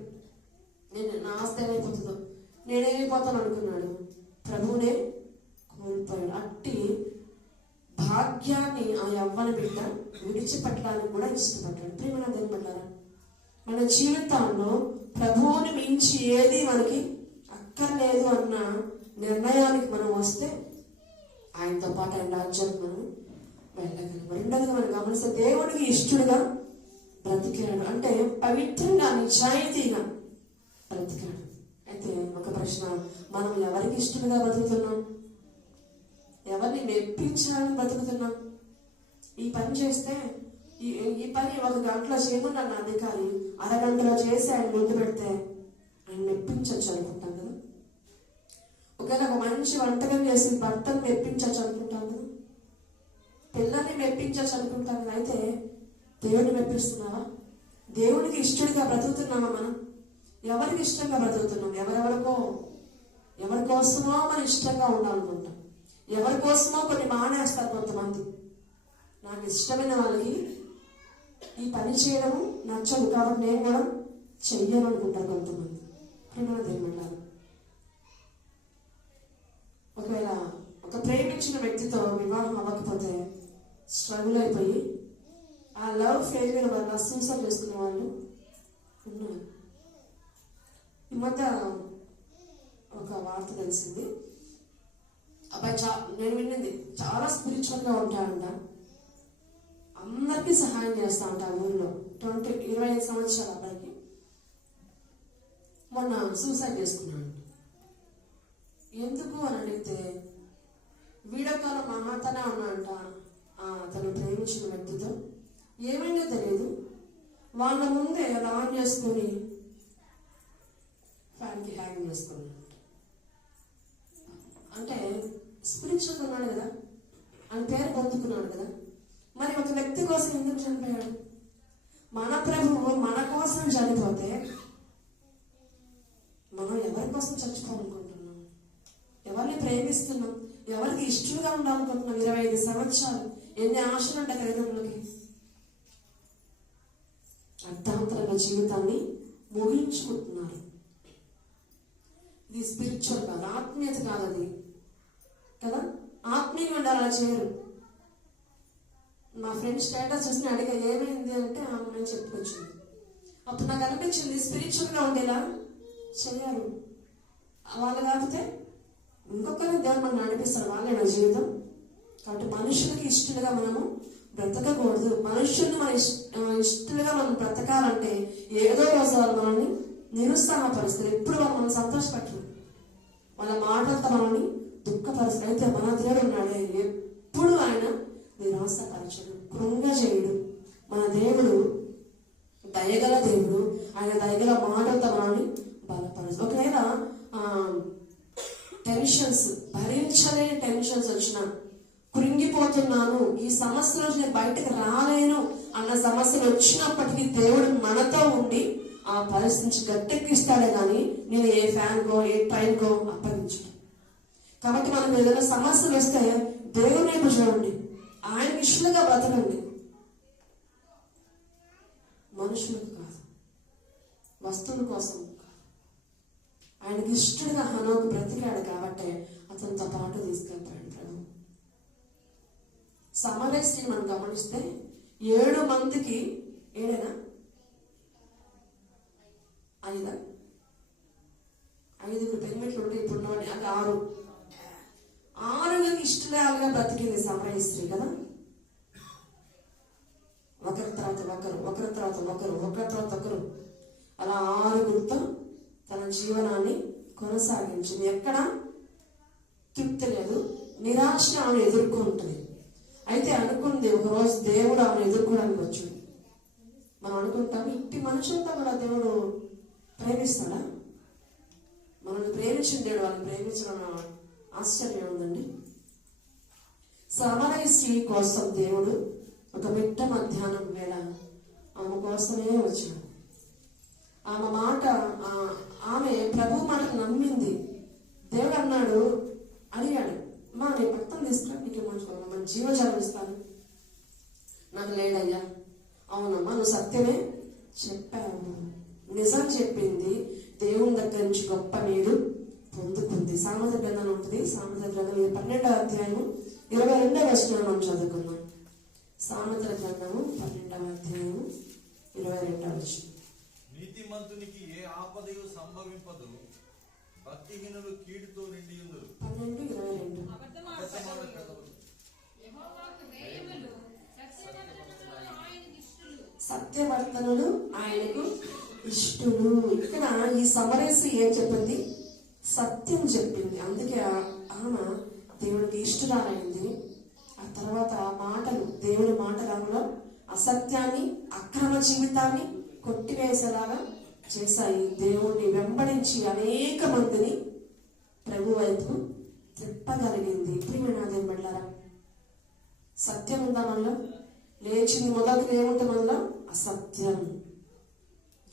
నేను నా ఆస్తి ఏమైపోతుందో, నేనేమైపోతాను అనుకున్నాడు. ప్రభువునే కోల్పోయాడు. అట్టి భాగ్యాన్ని ఆ యవ్వన బిడ్డ విడిచిపెట్టడానికి కూడా ఇష్టపడ్డాడు. ప్రియమైన దేవుని బిడ్డలారా, మన జీవితాల్లో ప్రభువుని మించి ఏది మనకి అక్కర్లేదు అన్న నిర్ణయానికి మనం వస్తే ఆయనతో పాటు ఆయన రాజ్యానికి మనం వెళ్ళగలం. రెండోదిగా మనం గమనిస్తే దేవుడికి ఇష్టడుగా బ్రతికాడు, అంటే పవిత్రంగా నిజాయితీగా బ్రతికాడు. అయితే ఒక ప్రశ్న, మనం ఎవరికి ఇష్టడుగా బ్రతుకుతున్నాం? ఎవరిని మెప్పించాలని బతుకుతున్నాం? ఈ పని చేస్తే ఈ పని 1 గంటలో చేయమన్నాడు నా అధికారి, అరగంటలో చేసి ఆయన ముందు పెడితే ఆయన మెప్పించవచ్చు అనుకుంటాం కదా. ఒకవేళ ఒక మంచి వంటకం చేసి భర్తను మెప్పించవచ్చు అనుకుంటాం కదా, పిల్లల్ని మెప్పించవచ్చు అనుకుంటాం కదా. అయితే దేవుడిని మెప్పిస్తున్నావా? దేవుడికి ఇష్టడిగా బ్రతుకుతున్నామా? మనం ఎవరికి ఇష్టంగా బ్రతుకుతున్నాం? ఎవరెవరికో ఎవరి కోసమో మనం ఇష్టంగా ఉండాలనుకుంటాం, ఎవరి కోసమో కొన్ని మానేస్తారు కొంతమంది. నాకు ఇష్టమైన వాళ్ళకి ఈ పని చేయడం నచ్చదు కాబట్టి నేను కూడా చెయ్యను అనుకుంటారు కొంతమంది. ప్రేమదేమంటారు, ఒకవేళ ఒక ప్రేమించిన వ్యక్తితో వివాహం అవ్వకపోతే స్ట్రగుల్ అయిపోయి ఆ లవ్ ఫెయిల్యూర్ వల్ల సూసైడ్ చేసుకునే వాళ్ళు ఉన్నారు. ఈ మధ్య ఒక వార్త తెలిసింది, అబ్బాయి నేను విన్నది చాలా స్పిరిచువల్గా ఉంటాడంట, అందరికీ సహాయం చేస్తా అంట. ఆ ఊరిలో 25 సంవత్సరాల అబ్బాయికి మొన్న సూసైడ్ చేసుకున్నాడు. ఎందుకు అని అడిగితే వీడియో కాల్ మాట్లాడుతూనే ఉన్నాడంట తను ప్రేమించిన వ్యక్తితో. ఏమైందో తెలియదు, వాళ్ళ ముందే అలా ఆన్ చేసుకొని ఫ్యాన్కి హ్యాంగ్ చేసుకున్నాడు. అంటే స్పిరిచువల్ ఉన్నాడు కదా, అని పేరు పొందుకున్నాడు కదా. మరి ఒక వ్యక్తి కోసం ఎందుకు చనిపోయాడు? మన ప్రభువు మన కోసం చనిపోతే మనం ఎవరి కోసం చచ్చిపోవాలనుకుంటున్నాం? ఎవరిని ప్రేమిస్తున్నాం? ఎవరికి ఇష్టంగా ఉండాలనుకుంటున్నాం? 25 సంవత్సరాలు ఎన్ని ఆశలు ఉంటాయి తల్లిదండ్రులకి. అర్థాంతరంగా జీవితాన్ని ముగించుకుంటున్నారు. ఇది స్పిరిచువల్ కాదు, ఆత్మీయత కాదు అది కదా. ఆత్మీయంగా ఉండాలి, అలా చేయరు. మా ఫ్రెండ్ స్టేటస్ చూసి అడిగా ఏమైంది అంటే నేను చెప్పుకొచ్చింది. అప్పుడు నాకు అనిపించింది స్పిరిచువల్గా ఉండేలా చెయ్యాలి. వాళ్ళు కాకపోతే ఇంకొకరిని దేవుడు మనం నడిపిస్తారు, వాళ్ళే నా జీవితం. కాబట్టి మనుషులకి ఇష్టలుగా మనము బ్రతకకూడదు. మనుషుల్ని మన ఇష్టలుగా మనం బ్రతకాలంటే ఏదో రోజు వాళ్ళు మనల్ని నిరుత్సాహపరుస్తారు. ఎప్పుడు వాళ్ళు మనం సంతోషపెట్టరు, వాళ్ళ మాటలతో మనల్ని దుఃఖపరుస్తారు. అయితే మన దేవుడు ఉన్నాడే, ఎప్పుడు ఆయన నిరాశపరచడు, కృంగజేయుడు. మన దేవుడు దయగల దేవుడు, ఆయన దయగల మాటలతో మనల్ని బలపరచు. ఒకవేళ టెన్షన్స్, భరించలేని టెన్షన్స్ వచ్చినా, కృంగిపోతున్నాను, ఈ సమస్య నుంచి నేను బయటకు రాలేను అన్న సమస్యలు వచ్చినప్పటికీ దేవుడు మనతో ఉండి ఆ పరిస్థితి నుంచి గట్టెక్కిస్తాడే కానీ నేను ఏ ఫ్యాన్కో ఏ ట్రైన్కో అప్పగించను. కాబట్టి మనకు ఏదైనా సమస్యలు వస్తే దేవుని వైపు చూడండి, ఆయనకి ఇష్టంగా బ్రతకండి. మనుషులకు కాదు, వస్తువుల కోసం కాదు. ఆయనకి ఇష్టంగా హనోకు బ్రతికాడు కాబట్టి అతనితో పాటు తీసుకెళ్తాడు ప్రభు. సమరస్త్రీని మనం గమనిస్తే 7 మందికి 7 5 పెరిమిట్లు ఉంటే ఇప్పుడు అది 6 ఇష్టలాగా బ్రతికింది సమరస్త్రీ కదా. ఒకరి తర్వాత ఒకరు, ఒకరి తర్వాత ఒకరు, ఒకరి తర్వాత ఒకరు, అలా 6 తన జీవనాన్ని కొనసాగించింది. ఎక్కడ తృప్తి లేదు, నిరాశ ఆమె ఎదుర్కొంటుంది. అయితే అనుకుంది ఒకరోజు దేవుడు ఆమెను ఎదుర్కోవడానికి వచ్చాడు. మనం అనుకుంటాం ఇంటి మనుషులతో కూడా దేవుడు ప్రేమిస్తాడా? మనల్ని ప్రేమించిన దేవుడు వాళ్ళని ప్రేమించడం ఆశ్చర్యం ఉందండి. సమరస్త్రీ కోసం దేవుడు ఒక మిట్ట మధ్యాహ్నం వేళ ఆమె కోసమే వచ్చాడు. ఆమె మాట, ఆమె ప్రభు మాట నమ్మింది. దేవుడు అన్నాడు, అడిగాడు, మా నీ భక్తం తీసుకురా, నీకు మంచుకోవాలి, మన జీవజాలం ఇస్తాను. నాకు లేడయ్యా. అవునమ్మా, నువ్వు సత్యమే చెప్పావు, నిజం చెప్పింది, దేవుని దగ్గర నుంచి గొప్ప నీరు పొందుకుంది. సామెతల గ్రంథం ఉంటుంది, సామెతల గ్రంథం 12వ అధ్యాయము 22వ వచనం మనం చదువుకుందాం. సామెతల గ్రంథము 12వ అధ్యాయము 22వ వచనం. నీతిమంతునికి ఏ ఆపదయు సంభవింపదు, భక్తిహీనులు కీడుతో నిండి ఉందురు. 12:22. సత్యవర్తనులు ఆయనకు ఇష్టులు. ఇక్కడ ఈ సమరస్త్రీ ఏం చెప్పింది? సత్యం చెప్పింది. అందుకే ఆమె దేవుడికి ఇష్టురాలైంది. ఆ తర్వాత ఆ మాటలు, దేవుడి మాటలలో అసత్యాన్ని, అక్రమ జీవితాన్ని కొట్టివేసేలాగా చేశాయి. దేవుణ్ణి వెంబడించి అనేక మందిని ప్రభు వైపు తిప్పగలిగింది. ప్రియమైన బిడ్డలారా, సత్యం ఉందా మనలో? లేచింది మొదటి ఏముంటుంది మనలో? అసత్యం.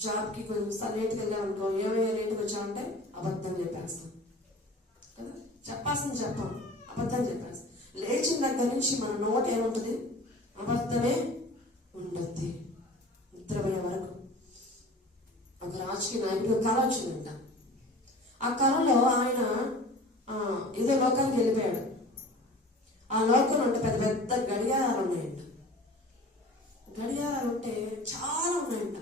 జాబ్కి కొంచెం లేట్కి వెళ్ళామనుకో, ఏమైనా లేట్కి వచ్చామంటే అబద్ధం చెప్పేస్తాం. కదా, చెప్పాల్సింది చెప్పాం, అబద్ధం చెప్పాల్సి. లేచిన దగ్గర నుంచి మన నోట ఏముంటుంది? అబద్ధమే ఉంటుంది. నిద్రపోయే వరకు. ఒక రాజకీయ నాయకుడు కళ వచ్చిందంట. ఆ కళలో ఆయన ఏదో లోకానికి వెళ్ళిపోయాడు. ఆ లోకంలో ఉంటే పెద్ద పెద్ద గడియారాలు ఉన్నాయంట. గడియారాలు ఉంటే చాలా ఉన్నాయంట.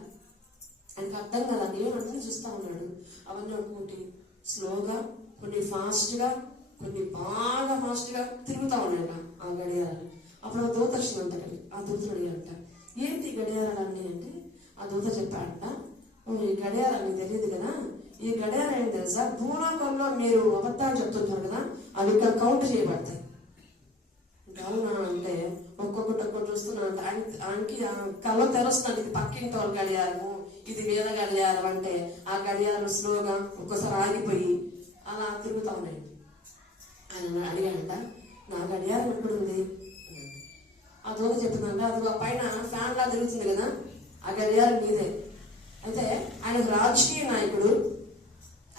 ఆయనకు అర్థం కదా, అన్నీ చూస్తూ ఉన్నాడు. అవన్నీ ఒక్కొక్కటి స్లోగా, కొన్ని ఫాస్ట్గా, కొన్ని బాగా ఫాస్ట్గా తిరుగుతూ ఉన్నాయంట ఆ గడియారాలు. అప్పుడు ఆ దూత వచ్చిందంట. ఆ దూతను అడిగారంట, ఏంటి గడియారాలు అన్నీ అంటే ఆ దూత చెప్పాడంట, ఈ గడియారాలు మీకు తెలియదు కదా, ఈ గడియారం ఏంటి తెలుసా, భూలోకంలో మీరు అబద్ధాలు చెప్తుంటారు కదా, అవి ఇక్కడ కౌంట్ చేయబడతాయి. అవునా అంటే ఒక్కొక్కటి చూస్తున్నాను. ఆయనకి కళ్ళ తెరుస్తున్నాను, ఇది పక్కింటి వాళ్ళ గడియారము, ఇది వేరే గడియారం అంటే ఆ గడియారం స్లోగా ఒక్కోసారి ఆగిపోయి అలా తిరుగుతూ ఉన్నాయి. ఆయన అడిగాడంట, నా గడియారం ఎక్కడుంది? ఆ దూత చెప్తుందంట, అది పైన ఫ్యాన్ లా తిరుగుతుంది కదా, ఆ గడియారం మీదే. అయితే ఆయన రాజకీయ నాయకుడు.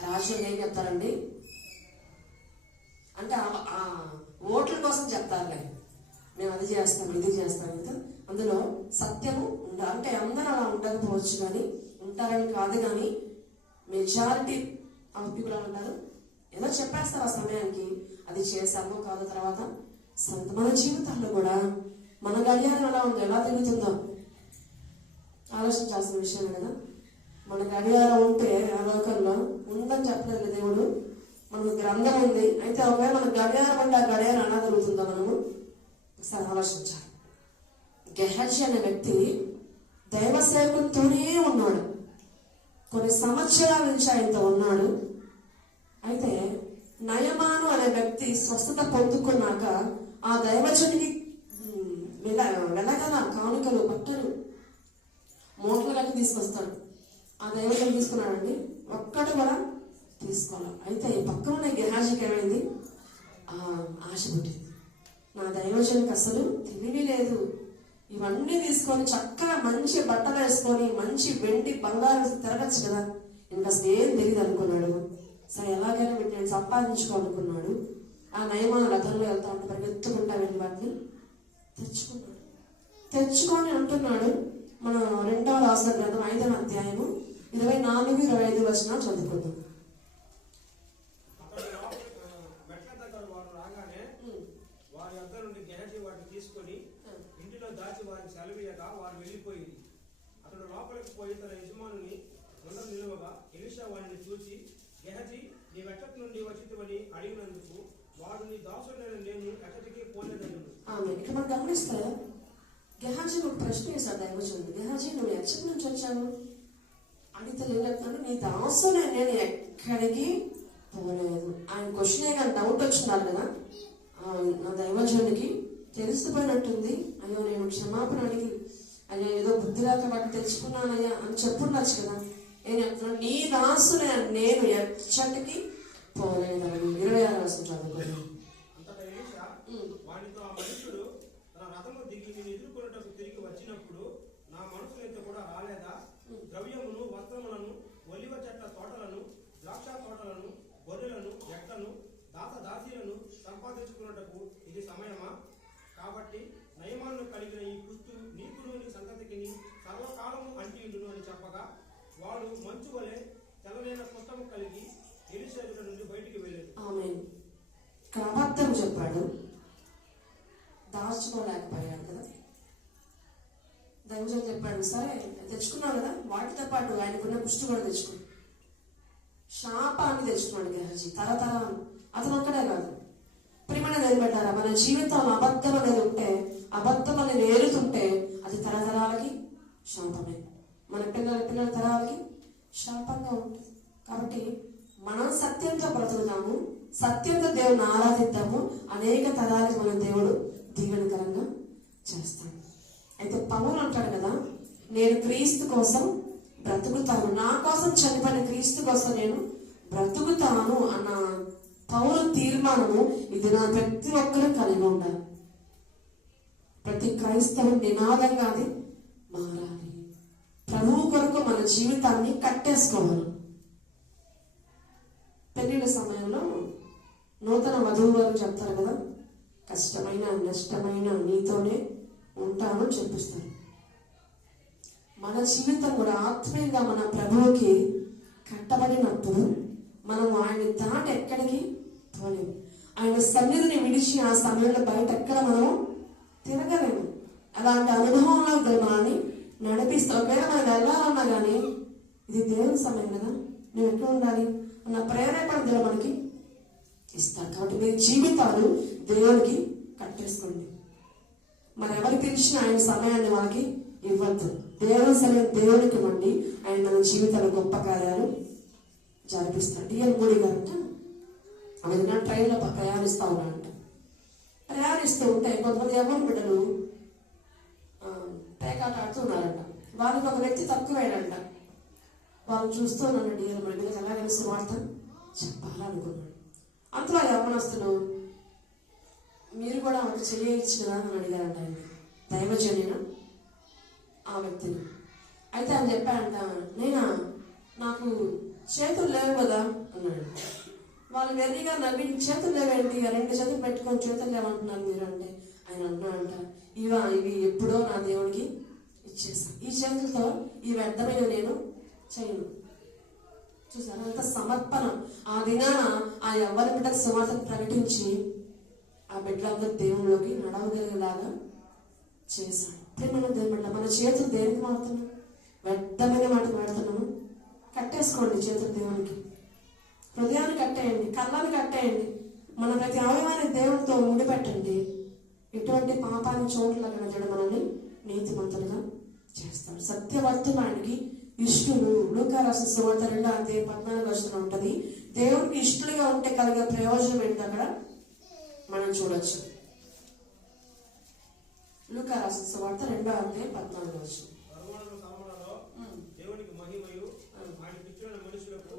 రాజకీయం ఏం చెప్తారండి అంటే ఆ ఓట్ల కోసం చెప్తారులే, మేము అది చేస్తాం ఇది చేస్తాం ఇంకా. అందులో సత్యము అంటే అందరూ అలా ఉండకపోవచ్చు, కానీ ఉంటారని కాదు, కానీ మెజారిటీ ఆఫ్ పీపుల్ అంటారు ఏదో చెప్పేస్తారు ఆ సమయానికి. అది చేసామో కాదు తర్వాత మన జీవితాల్లో కూడా మన గడియారం ఎలా ఉందో, ఎలా తిరుగుతుందో ఆలోచించాల్సిన విషయమే కదా. మన గడియారం ఉంటే ఆ లోకంలో ఉందని చెప్పలేదు దేవుడు. మనకు గ్రంథం ఉంది. అయితే ఒకవేళ మన గడియారం అంటే ఆ గడియారం ఎలా తిరుగుతుందో మనము ఒకసారి ఆలోచించాలి. గెహజీ అనే వ్యక్తి దైవ సేవకునితోనే ఉన్నాడు. కొన్ని సంవత్సరాల నుంచి ఆయనతో ఉన్నాడు. అయితే నయమాను అనే వ్యక్తి స్వస్థత పొందుకున్నాక ఆ దైవజనుడికి వెలగల కానుకలు, బట్టలు, మూటలకి తీసుకొస్తాడు. ఆ దైవజనుడు తీసుకున్నాడండి, ఒక్కటి కూడా తీసుకోవాలి. అయితే పక్కన ఉన్న గెహాజీకి ఏమైంది? ఆశ పుట్టింది. నా దైవజనుడికి అసలు తెలివి లేదు, ఇవన్నీ తీసుకొని చక్కగా మంచి బట్టలు వేసుకొని మంచి వెండి బంగారం తిరగచ్చు కదా, ఇంకా అసలు ఏం తెలియదు అనుకున్నాడు. సరే ఎలాగైనా వీటిని సంపాదించుకోవాలనుకున్నాడు. ఆ నయమాన రథంలో వెళ్తా ఉంటే పరిగెత్తుకుంటా వెళ్ళి వాటిని తెచ్చుకొని అంటున్నాడు. మన 2వ రాసిన గ్రంథం 5వ అధ్యాయము 24-25 వచనాలు చదువుకుందాం. మెట్ల దగ్గర వారు రాగానే వారి వద్ద నుండి గెహజీ వాటిని తీసుకొని ఇంటిలో దాచి వారికి సెలవీయక వారు వెళ్ళిపోయింది. అతడు లోపలికి పోయి తన యజమానుని ముందు నిలువగా ఎలీషా వారిని చూసి, గెహజీ నీ వెట్టటి నుండి వచ్చితివని అడిగినందుకు వాడు, నీ దాసుడైన నేను ఎక్కడికి పోలేదన్నాడు. ఇక్కడ మనం గమనిస్తే గెహాజీ ఒక ప్రశ్న వేశాడు దైవజనుడు. గెహాజీ నువ్వు ఎక్కడి నుంచి వచ్చావు అడిగితే ఏం చెప్తాను, నీ దాసుడే నేను ఎక్కడికి పోలేదు. ఆయన క్వశ్చనే కానీ డౌట్ వచ్చిండాలి కదా. నా దైవజనుడికి తెలిసిపోయినట్టుంది, అయ్యో నేను క్షమాపణ అడిగి అయ్యో ఏదో బుద్ధి లేక బట్టి తెచ్చుకున్నానయ్యా అని చెప్పుండొచ్చు కదా. ఏం చెప్తున్నాను, నీ దాసుడే నేను ఎచ్చటికి పోలేదని. 26వ వచనం చదువుకోండి. అంతటా ఎలీషా వానితో, ఆ మనుషుడు తన రథము దిగి నేను ఎదుర్కొన్నటకు తిరిగి వచ్చినప్పుడు నా మనసులైతే కూడా రాలేదా? ద్రవ్యమును, వస్త్రములను, ఒలివ చెట్ల తోటలను, ద్రాక్ష తోటలను, గొర్రెలను, ఎడ్లను, దాసీలను సంపాదించుకున్నటకు ఇది సమయమా? కాబట్టి నయమాలను కలిగిన ఈ కుస్తు నీకును నీ సంతతికి సర్వకాలము అంటిండును అని చెప్పగా, వాడు మంచు వలె తెల్లనైన పుస్తకం కలిగి ఎలీషా ఎదుట నుండి బయటికి వెళ్ళాడు. ఆమేన్. ఇక్కడ అబద్ధం చెప్పాడు, దాచుకోలేకపోయాడు కదా. దైవజనుడు చెప్పాడు, సరే తెచ్చుకున్నావు కదా, వాటితో పాటు ఆయనకున్న కుష్టి కూడా తెచ్చుకున్నాడు. శాపాన్ని తెచ్చుకున్నాడు గెహజీ తరతరాలు. అతను ఒక్కడే కాదు, ప్రియమైన నిలబెట్టారా, మన జీవితంలో అబద్ధం అనేది ఉంటే, అబద్ధం అనేది ఏరుతుంటే అది తరతరాలకి శాపమే. మన పిల్లల తరాలకి శాపంగా ఉంటుంది. కాబట్టి మనం సత్యంతో బ్రతుకుతాము, సత్యంతో దేవుని ఆరాధిద్దాము, అనేక తరాలకి మన దేవుడు దీవెనకరంగా చేస్తాడు. అయితే పౌలు అంటాడు కదా, నేను క్రీస్తు కోసం బ్రతుకుతాను, నా కోసం చనిపోయిన క్రీస్తు కోసం నేను బ్రతుకుతాను అన్న పౌలు తీర్మానము ఇది నా ప్రతి ఒక్కరూ కలిగి ఉండాలి. ప్రతి క్రైస్తవుడు నినాదంగా అది మారాలి. ప్రభువు కొరకు మన జీవితాన్ని కట్టేసుకోవాలి. పెళ్లిళ్ళ సమయంలో నూతన వధువు గారు చెప్తారు కదా, కష్టమైన నష్టమైన నీతోనే ఉంటాను చెప్పిస్తారు. మన జీవితం కూడా ఆత్మీయంగా మన ప్రభువుకి కట్టబడినప్పుడు మనం ఆయన దాటి ఎక్కడికి పోలేము. ఆయన సన్నిధిని విడిచి ఆ సమయంలో బయట ఎక్కడ మనం తిరగలేము. అలాంటి అనుభవంలో మనల్ని నడిపిస్తూ, ఒకవేళ మనం వెళ్ళాలన్నా కానీ ఇది దేవుని సమయం కదా, నువ్వు ఎక్కడ ఉండాలి అన్న ప్రేరేపణ మనకి ఇస్తాడు. కాబట్టి మీ జీవితాలు దేవునికి కట్టేసుకోండి. మరి ఎవరికి ఇచ్చిన ఆయన సమయాన్ని వాళ్ళకి ఇవ్వద్దు. దేవుని సమయం దేవునికి ఇవ్వండి. ఆయన మన జీవితాలు గొప్ప కార్యాలు జరిపిస్తాడు. డిఎల్ మోడీ గారంట ఆయన ట్రైన్లో ప్రయాణిస్తూ ఉన్నారంట. ప్రయాణిస్తూ ఉంటే కొంతమంది ఎవరి బిడ్డలు పేకాట ఆడుతూ ఉన్నారంట. వాళ్ళకి ఒక వ్యక్తి తక్కువేడంట. వాళ్ళు చూస్తూ ఉన్నాడు డిఎల్ మోడీ గారికి ఎలా కలిసి వార్త చెప్పాలనుకున్నాడు. అంతలో యవ్వనస్తులు మీరు కూడా ఒక చెయ్యొచ్చు కదా అని అడిగారంట ఆయన, దైవజనేనా ఆ వ్యక్తిని. అయితే ఆయన చెప్పాడంట, నేనా, నాకు చేతులు లేవు కదా అన్నాడు. వాళ్ళు వెర్రిగా నవ్వి, చేతులు లేవేంటి, 2 చేతులు పెట్టుకొని చేతులు లేవంటున్నారు మీరు అంటే, ఆయన అన్నాడంట, ఇవి ఎప్పుడో నా దేవుడికి ఇచ్చేసాను. ఈ చేతులతో ఈ వ్యర్థమైన నేను చేయను. చూసారా అంత సమర్పణ. ఆ దినాన ఆ ఎవరి బిడ్డకు సువార్త ప్రకటించి ఆ బిడ్డలందరూ దేవుళ్ళలోకి నడవగలిగేలాగా చేశాడు. ప్రేమ దేవుళ్ళ మన చేతులు దేనికి వాడుతున్నాం? వ్యర్థమైన వాటికి వాడుతున్నాము. కట్టేసుకోండి చేతులు దేవునికి. హృదయాన్ని కట్టేయండి, కళ్ళని కట్టేయండి. మన ప్రతి అవయవాన్ని దేవుడితో ముడిపెట్టండి. ఎటువంటి పాపాన్ని చోట్ల కనజడ మనల్ని నీతిమంతులుగా చేస్తాడు. సత్యవర్తులు ఆయనకి ఇష్టులు. లూకా రాసిన సువార్త 2:14 ఉంటది. దేవుడికి ఇష్టలుగా ఉంటే కలిగే ప్రయోజనం ఏంటి అక్కడ మనం చూడొచ్చు. లూకా రాసిన సువార్త 2:14. దేవునికి మహిమయు ఆయన పిచ్చిన మనుషులకు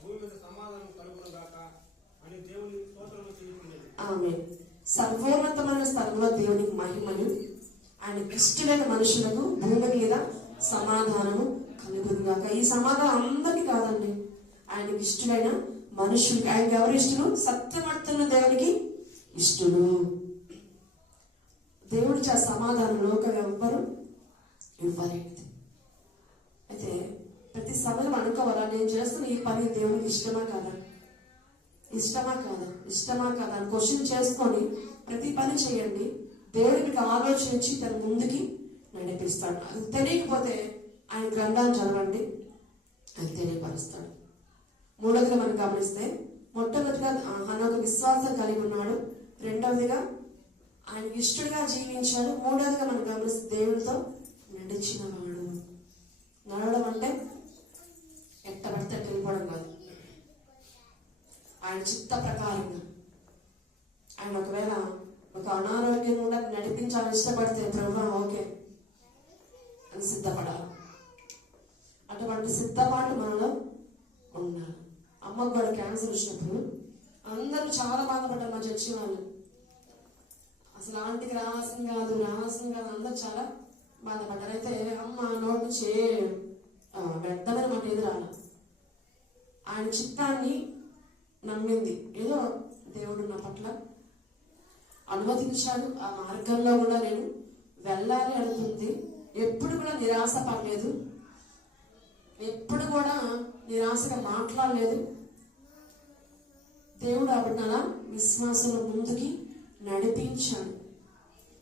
భూమి మీద సమాధానం కలుగును గాక అని దేవుని స్తోత్రము చేయుచున్నది. ఆమె సర్వోన్నతమైన స్థలంలో దేవునికి మహిమయు ఆయన ఇష్టమైన మనుషులకు భూమి మీద సమాధానము కలుగును గాక. ఈ సమాధానం అందరికీ కాదండి, ఆయనకి ఇష్టమైన మనుషులకి. ఆయనకి ఎవరు ఇష్టలు? సత్యవర్తులు దేవునికి ఇష్టలు. దేవుడి ఆ సమాధానం లోకం ఎవ్వరు ఇవ్వలేదు. అయితే ప్రతి సమయం అనుకోవాలా, నేను చేస్తున్న ఈ పని దేవునికి ఇష్టమా కాదా, ఇష్టమా కాదా, ఇష్టమా కాదా అని క్వశ్చన్ చేసుకొని ప్రతి పని చేయండి. దేవుడికి ఆలోచించి తన ముందుకి నడిపిస్తాడు. అది తెలియకపోతే ఆయన గ్రంథాన్ని చదవండి, అది తెలియపరుస్తాడు. మూడవదిగా మనం గమనిస్తే, మొట్టమొదటిగా హనోకు విశ్వాసం కలిగి ఉన్నాడు. రెండవదిగా ఆయనకి ఇష్టడుగా జీవించాడు. మూడవదిగా మనం గమనిస్తే దేవుడితో నడిచిన వాడు. నడవడం అంటే ఎట్ట పడితే వెళ్ళిపోవడం కాదు, ఆయన చిత్త ప్రకారంగా. ఆయన ఒకవేళ ఒక అనారోగ్యం కూడా నడిపించాలని ఇష్టపడితే ప్రభువా ఓకే అని సిద్ధపడాలి. అటువంటి సిద్ధపాటు మనలో ఉండాలి. అమ్మకు కూడా క్యాన్సర్ వచ్చినప్పుడు అందరూ చాలా బాధపడ్డారు. మా చర్చి వాళ్ళు అసలు ఆంటీకి రావాల్సింది కాదు అందరూ చాలా బాధపడ్డారు. అయితే అమ్మ నోటి నుంచి వ్యర్థమైన మాట ఎదురాల. ఆయన చిత్తాన్ని నమ్మింది. ఏదో దేవుడు నా పట్ల అనుమతించాడు, ఆ మార్గంలో కూడా నేను వెళ్ళాలి అనుకుంది. ఎప్పుడు కూడా నిరాశ పడలేదు, ఎప్పుడు కూడా నిరాశగా మాట్లాడలేదు. దేవుడు ఆ బిడ్డ విశ్వాసంలో ముందుకి నడిపించాడు.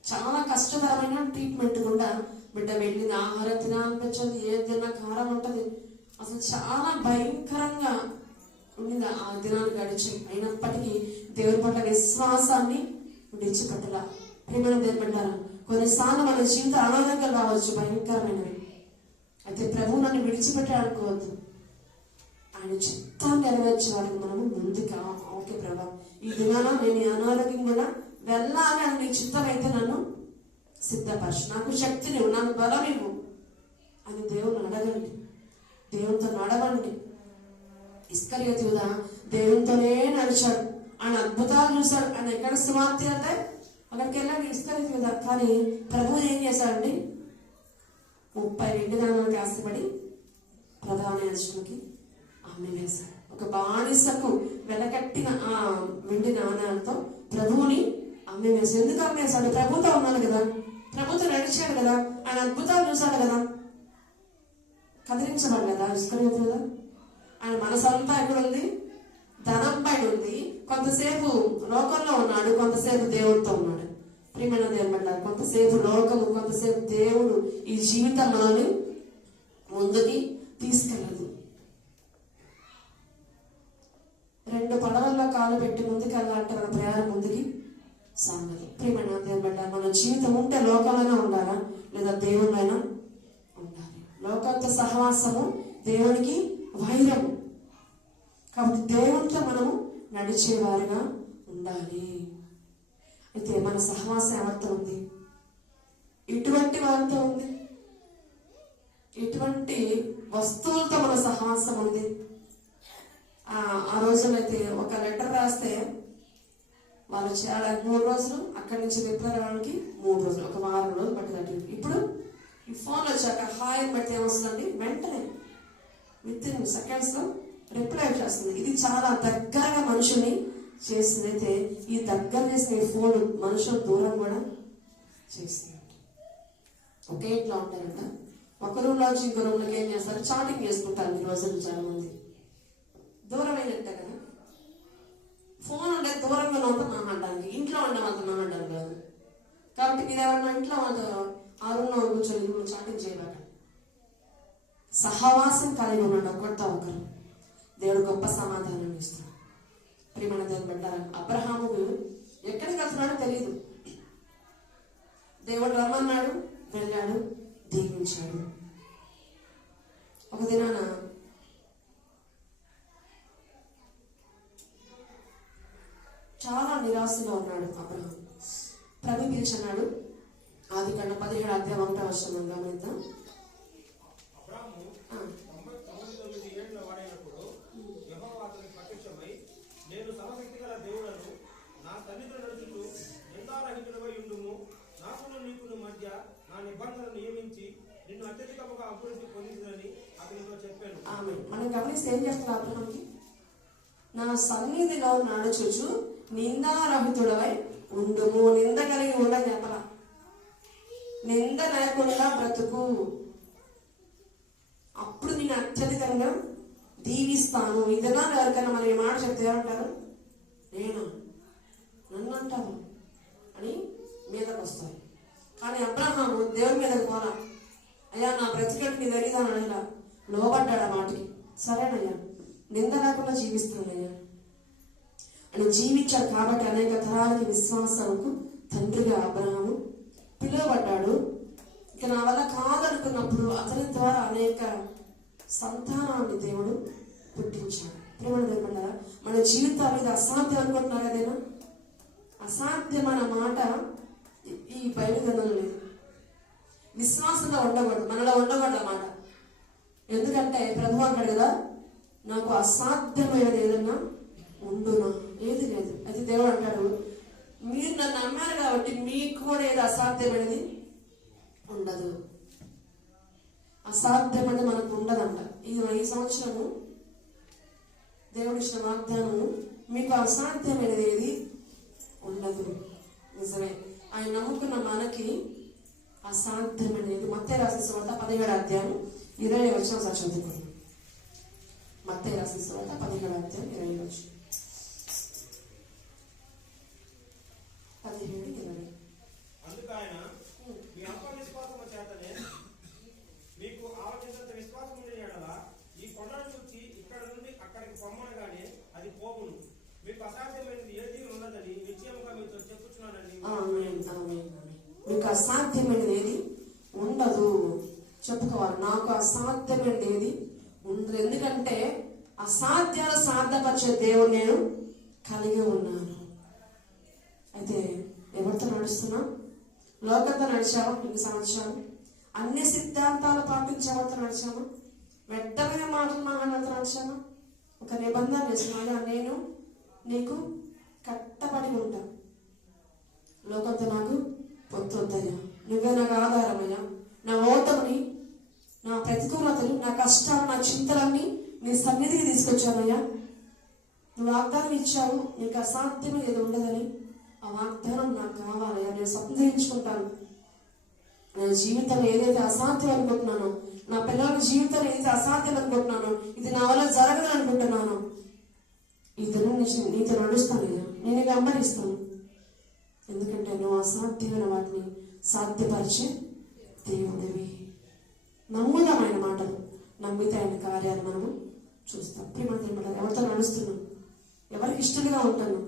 చాలా కష్టతరమైన ట్రీట్మెంట్ కూడా బిడ్డ వెళ్ళింది. ఆహారం తినాలనిపించదు, ఏది తిన్నా కారం ఉంటుంది. అసలు చాలా భయంకరంగా ఉండింది ఆ దినాలు గడిచి. అయినప్పటికీ దేవుడి పట్ల విశ్వాసాన్ని విడిచిపెట్టలా. ప్రేమ దేవుడు పెట్టారా, కొన్నిసార్లు మన జీవిత అనారోగ్యాలు రావచ్చు, భయంకరమైనవి. అయితే ప్రభువు నన్ను విడిచిపెట్టాలనుకోవద్దు. ఆయన చిత్తాన్ని నెరవేర్చే వారికి మనము ముందుగా ఓకే ప్రభా ఈ దినాన నేను ఈ అనారోగ్యం కూడా వెళ్ళాలి అని నీ చిత్తం అయితే నన్ను సిద్ధపరచు, నాకు శక్తిని నాకు బలం ఇవ్వు అని దేవుని అడగండి, దేవునితో నడవండి. ఇస్కరియోతు యూదా దేవునితోనే నడిచాడు. ఆయన అద్భుతాలు చూశాడు. ఆయన ఎక్కడ సువార్త అంటే అక్కడికి వెళ్ళాడు ఇస్కరియోతు యూదా. కానీ ప్రభువు ఏం చేశాడండి, 30 వెండి నాణాలకి ఆశపడి ప్రధాన యాజకునికి అమ్మి వేశాడు. ఒక బానిసకు వెలకట్టిన ఆ వెండి నాణ్యాలతో ప్రభువుని అమ్మేసి. ఎందుకు అమ్మేశాడు? ప్రభుతో ఉన్నాడు కదా, ప్రభుతో నడిచాడు కదా, ఆయన అద్భుతాలు చూశాడు కదా, కదిలించబడు కదా, ఇసుకలేదు కదా. ఆయన మనసంతా ఎక్కడ ఉంది? ధనం పైన ఉంది. కొంతసేపు లోకంలో ఉన్నాడు, కొంతసేపు దేవుడితో ఉన్నాడు. ప్రియమైన దేవుని బిడ్డ, కొంతసేపు లోకము, కొంతసేపు దేవుడు ఈ జీవితంలోని ముందుకి తీసుకెళ్ళదు. రెండు పడవల్లో కాలు పెట్టి ముందుకెళ్ళాలంటే మన ప్రయాణం ముందుకి సాగదు. ప్రియమైన దేవుని బిడ్డ, మన జీవితం ఉంటే లోకంలోనే ఉండాలా లేదా దేవుళ్ళైనా ఉండాలి. లోకంతో సహవాసము దేవునికి వైరము. కాబట్టి దేవునితో మనము నడిచేవారుగా ఉండాలి. అయితే మన సహవాసం ఎవరితో ఉంది? ఇటువంటి వారితో ఉంది. ఇటువంటి వస్తువులతో మన సహవాసం ఉంది. ఆ రోజుల్లో అయితే ఒక లెటర్ రాస్తే వాళ్ళు చేయాలి 3 రోజులు, అక్కడి నుంచి రిప్లై రావడానికి 3 రోజులు, ఒక వారం రోజులు పట్టినట్టు. ఇప్పుడు ఈ ఫోన్ వచ్చాక హాయ్ అని బట్టి ఏమొస్తుందండి, వెంటనే విత్ ఇన్ సెకండ్స్ లో రిప్లై చేస్తుంది. ఇది చాలా దగ్గరగా మనుషుల్ని చేస్తుంది. అయితే ఈ దగ్గర చేసిన ఈ ఫోన్ మనుషులు దూరం కూడా చేస్తుంది. ఒకే ఇంట్లో ఉంటారంట, ఒక రూమ్ నుంచి ఇంకో రూమ్లోకి ఏం చేస్తారు, చాటింగ్ చేసుకుంటారు ఈ రోజులు చాలా మంది. దూరమైనట్టే కదా. ఫోన్ ఉండే దూరంగా ఉంటే మాట్లాడడానికి, ఇంట్లో ఉండే వాళ్ళతో మాట్లాడడానికి కాదు. కాబట్టి మీరు ఎవరన్నా ఇంట్లో వాళ్ళతో ఆ రూమ్లో కూర్చొని చాటింగ్ చేయలేక సహవాసం కలిగి ఉన్నాడు ఒకరితో ఒకరు. దేవుడు గొప్ప సమాధానం ఇస్తాడు. ప్రియమైన దేవుని బిడ్డ, అబ్రహాముకు ఎక్కడికి వెళ్తున్నాడో తెలియదు. దేవుడు రమ్మన్నాడు, వెళ్ళాడు, దీవించాడు. ఒక దినాన చాలా నిరాశగా ఉన్నాడు అబ్రహాం. ప్రభు పిలిచన్నాడు. ఆదికాండం 17వ అధ్యాయం 1వ వచనం గమనిద్దాం. అబ్రాము 99 ఏళ్ల వాడైనప్పుడు యెహోవా అతనికి ప్రత్యక్షమై, నేను సర్వశక్తి గల దేవుడను, నా తల్లిదండ్రుల నడుచుచు నిందారహితుడవై ఉండుము, నాకును నీకును మధ్య నా నిబంధనను నియమించి నిన్ను అత్యధికముగా అభివృద్ధి పొందిందని అతనితో చెప్పాను. ఆమె మనం గమనిస్తే ఏం చేస్తున్నారు అబ్రహాంకి? నా సన్నిధిలో నడుచుచు నిందారహితుడవై ఉండుము. నింద కలిగి ఉండని చెప్పలా, నింద లేకుండా బ్రతుకు, అప్పుడు నేను అత్యధికంగా దీవిస్తాను. ఇదన్నా ఎవరికైనా మనం ఈ మాట చెప్తే ఏమంటారు? నేను నన్ను అంటావు అని మీదకు వస్తారు. కానీ అబ్రహాము దేవుని మీదకి పోలా. అయ్యా నా బ్రతికట్టు నీ జరిగిదాను అడిగినా లోబడ్డాడు ఆ మాటకి. సరేనయ్యా, నింద లేకుండా జీవిస్తానయ్యా అని జీవించాడు. కాబట్టి అనేక తరాలకి విశ్వాసాలకు తండ్రిగా అబ్రహాము పిలువబడ్డాడు. ఇక నా వల్ల కాదనుకున్నప్పుడు అతని ద్వారా అనేక సంతానాన్ని దేవుడు పుట్టించాడు. ప్రేమ దేవుడా, మన జీవితాలు ఇది అసాధ్యం అనుకుంటున్నారు కదేనా? అసాధ్యమైన మాట ఈ బైబిల్ గ్రంథంలో లేదు. విశ్వాసంగా ఉండకూడదు, మనలో ఉండకూడదు అన్నమాట. ఎందుకంటే ప్రభు అంటాడు కదా, నాకు అసాధ్యమైనది ఏదన్నా ఉండునా? ఏది లేదు. అయితే దేవుడు అంటాడు, మీరు నన్ను నమ్మారు కాబట్టి మీకు కూడా ఏది అసాధ్యమైనది ఉండదు. అసాధ్యమైనది మనకు ఉండదంట. ఈ సంవత్సరము దేవుడు ఇచ్చిన వాగ్దానము, మీకు అసాధ్యమైనది ఏది ఉండదు. నిజమే, ఆయన నమ్ముకున్న మనకి అసాధ్యమైనది. మత్తయి రాసిన సువార్త 17వ అధ్యాయం 20వ వచనం ఒకసారి చదువుకోండి. మత్తయి రాసిన సువార్త 17వ అధ్యాయం 20వ వచనం. 17-20. అందుకు ఆయన, మీ అల్ప విశ్వాసము చేతనే మీకు ఆవగించంత విశ్వాసం ఉండే యెడల ఈ కొండను చూచి ఇక్కడ నుండి అక్కడికి పొమ్మనగానే అది పోవును. మీకు అసాధ్యమైనది ఏదీ ఉన్నదని నిశ్చయముగా మీతో చెప్పుచున్నానని. మీకు అసాధ్యమైనది ఏది ఉండదు. చెప్పుకోవాలి, నాకు అసాధ్యమైనది ఏది ఉండదు. ఎందుకంటే అసాధ్యాలు సాధ్యపరిచే దేవుడు నేను కలిగి ఉన్నాను. అయితే ఎవరితో నడుస్తున్నా? లోకంతో నడిచావా? ఇన్ని సంవత్సరాలు అన్ని సిద్ధాంతాలు పాటించేవారితో నడిచామా? వ్యర్థమైన మాటలు మాట్లాడుతూ నడిచామా? ఒక నిబంధన చేసినా, నేను నీకు కట్టబడి ఉంటా, లోకంతో నాకు పొత్తొద్దయ్యా, నువ్వే నాకు ఆధారమయ్యా, నా ఓటమిని, నా ప్రతికూలతలు, నా కష్టాలు, నా చింతలన్నీ నీ సన్నిధికి తీసుకొచ్చానయ్యా, నువ్వు వాగ్దానం ఇచ్చావు, నీకు అసాధ్యం ఏది ఉండదని. ఆ వాగ్దానం నాకు కావాలయ్యా. నేను సంతరించుకుంటాను. నా జీవితంలో ఏదైతే అసాధ్యం అనుకుంటున్నానో, నా పిల్లల జీవితంలో ఏదైతే అసాధ్యం అనుకుంటున్నానో, ఇది నా వల్ల జరగదు అనుకుంటున్నాను, ఇతను నీతో నడుస్తానయ్యా. నేను వెంబడిస్తాను. ఎందుకంటే నువ్వు అసాధ్యమైన వాటిని సాధ్యపరిచే దేవుడివి. నమ్ముదామైన మాటలు, నమ్మితే ఆయన కార్యాలు మనము చూస్తాం. ప్రియమంత్రి ఎవరితో నడుస్తున్నాం, ఎవరికి ఇష్టంగా ఉంటాను,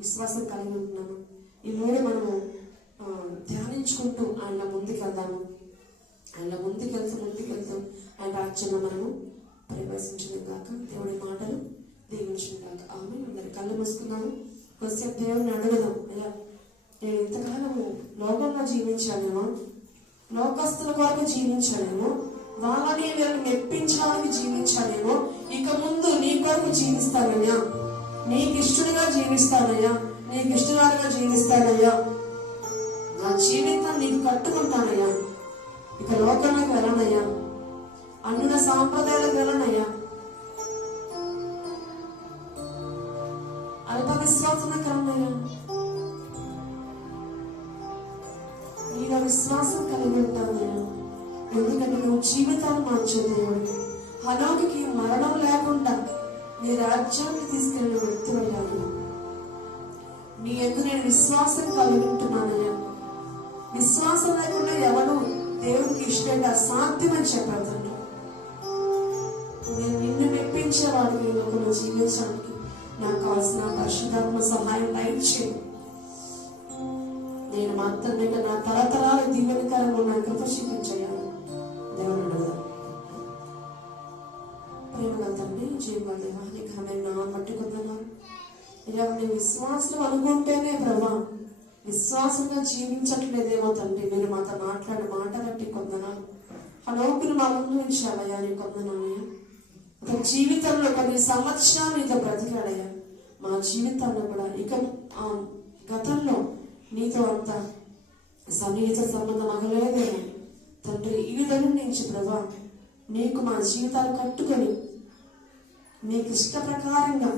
విశ్వాసం కలిగి ఉంటున్నాను. ఈ మూడు మనము ధ్యానించుకుంటూ ఆయన ముందుకు వెళ్దాము. ఆయన ముందుకెళ్తూ ఆయన రాజ్యంలో మనము ప్రవేశించడం కాక దేవుడి మాటలు దీవించడం కాక. ఆమె అందరి కళ్ళు మూసుకున్నాము. కొద్దిసేపు దేవుడిని అడుగుదాం. అయ్యా, నేను ఇంతకాలము లోకంలో జీవించానేమో, లోకస్తుల కొరకు జీవించానేమో, వాళ్ళని నేను మెప్పించడానికి జీవించానేమో, ఇక ముందు నీ కొరకు జీవిస్తానయ్యా, నీకు ఇష్టడుగా జీవిస్తానయ్యా, నీకు ఇష్టరాలుగా జీవిస్తానయ్యా, నా జీవితాన్ని నీకు కట్టుకుంటానయ్యా. ఇక లోకంలోకి వెళ్ళనయ్యా, అన్యుల సాంప్రదాయాలకు వెళ్ళనయ్యా, అల్ప విశ్వాసంగా కలనయ్యా. నీలో విశ్వాసం కలిగి ఉంటానయ్యా. ఎందుకంటే నువ్వు జీవితాన్ని మార్చే దేవుడు. హనోకుకి మరణం లేకుండా నీ రాజ్యాన్ని తీసుకెళ్ళిన వ్యక్తులయ్యాను. నీ ఎందుకు నేను విశ్వాసం కలిగి ఉంటున్నానయ్యా. విశ్వాసం లేకుండా ఎవరు దేవుడికి ఇష్టంగా అసాధ్యమని చెప్పారు తండ్రి. నేను నిన్ను మెప్పించేవాడిని లోకంలో జీవించడానికి నాకు కావాల్సిన పరిశుద్ధాత్మ సహాయం దయచేయి. నేను మాత్రమే నా తరతరాల దీవెనకరంగా నా కృప చూపించాను. దేవుని అడుగుదాం. ప్రేమగా తండ్రి, జీవ దేవానికి ఆమె పట్టుకుంటున్నాను. ఇలా నేను విశ్వాసం అనుకుంటేనే ప్రభా విశ్వాసంగా జీవించట్లేదేమో తండ్రి. నేను మాతో మాట్లాడే మాట బట్టి కొందనాలు హనోకును మా ముందు ఉంచావయ్యా. నీ కొందనాలయ్యా. ఒక జీవితంలో కొన్ని సంవత్సరాలు నీతో బ్రతికాడయ్యా. మా జీవితాల్లో కూడా ఇక గతంలో నీతో అంత సన్నిహిత సంబంధం అగలేదేమో తండ్రి. ఈ విధంగా నుంచి ప్రభా నీకు మా జీవితాలు కట్టుకొని నీకు ఇష్ట ప్రకారంగా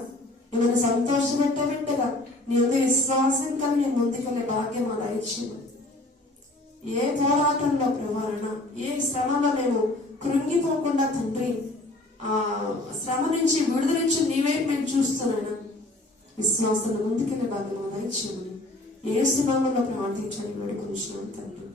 మిమ్మల్ని సంతోషపెట్టబెట్టగా నీ విశ్వాసం కలిగి నేను ముందుకెళ్ళే భాగ్యం అలా ఇచ్చింది. ఏ పోరాటంలో ప్రవారణ, ఏ శ్రమలో మేము కృంగిపోకుండా తండ్రి ఆ శ్రమ నుంచి విడుదల నుంచి నీవైపు మేము చూస్తున్నాను. విశ్వాసాన్ని ముందుకెళ్ళే భాగ్యం అలా ఇచ్చామని యేసు నామములో ప్రార్థించని వేడుకొంచున్నాను తండ్రి.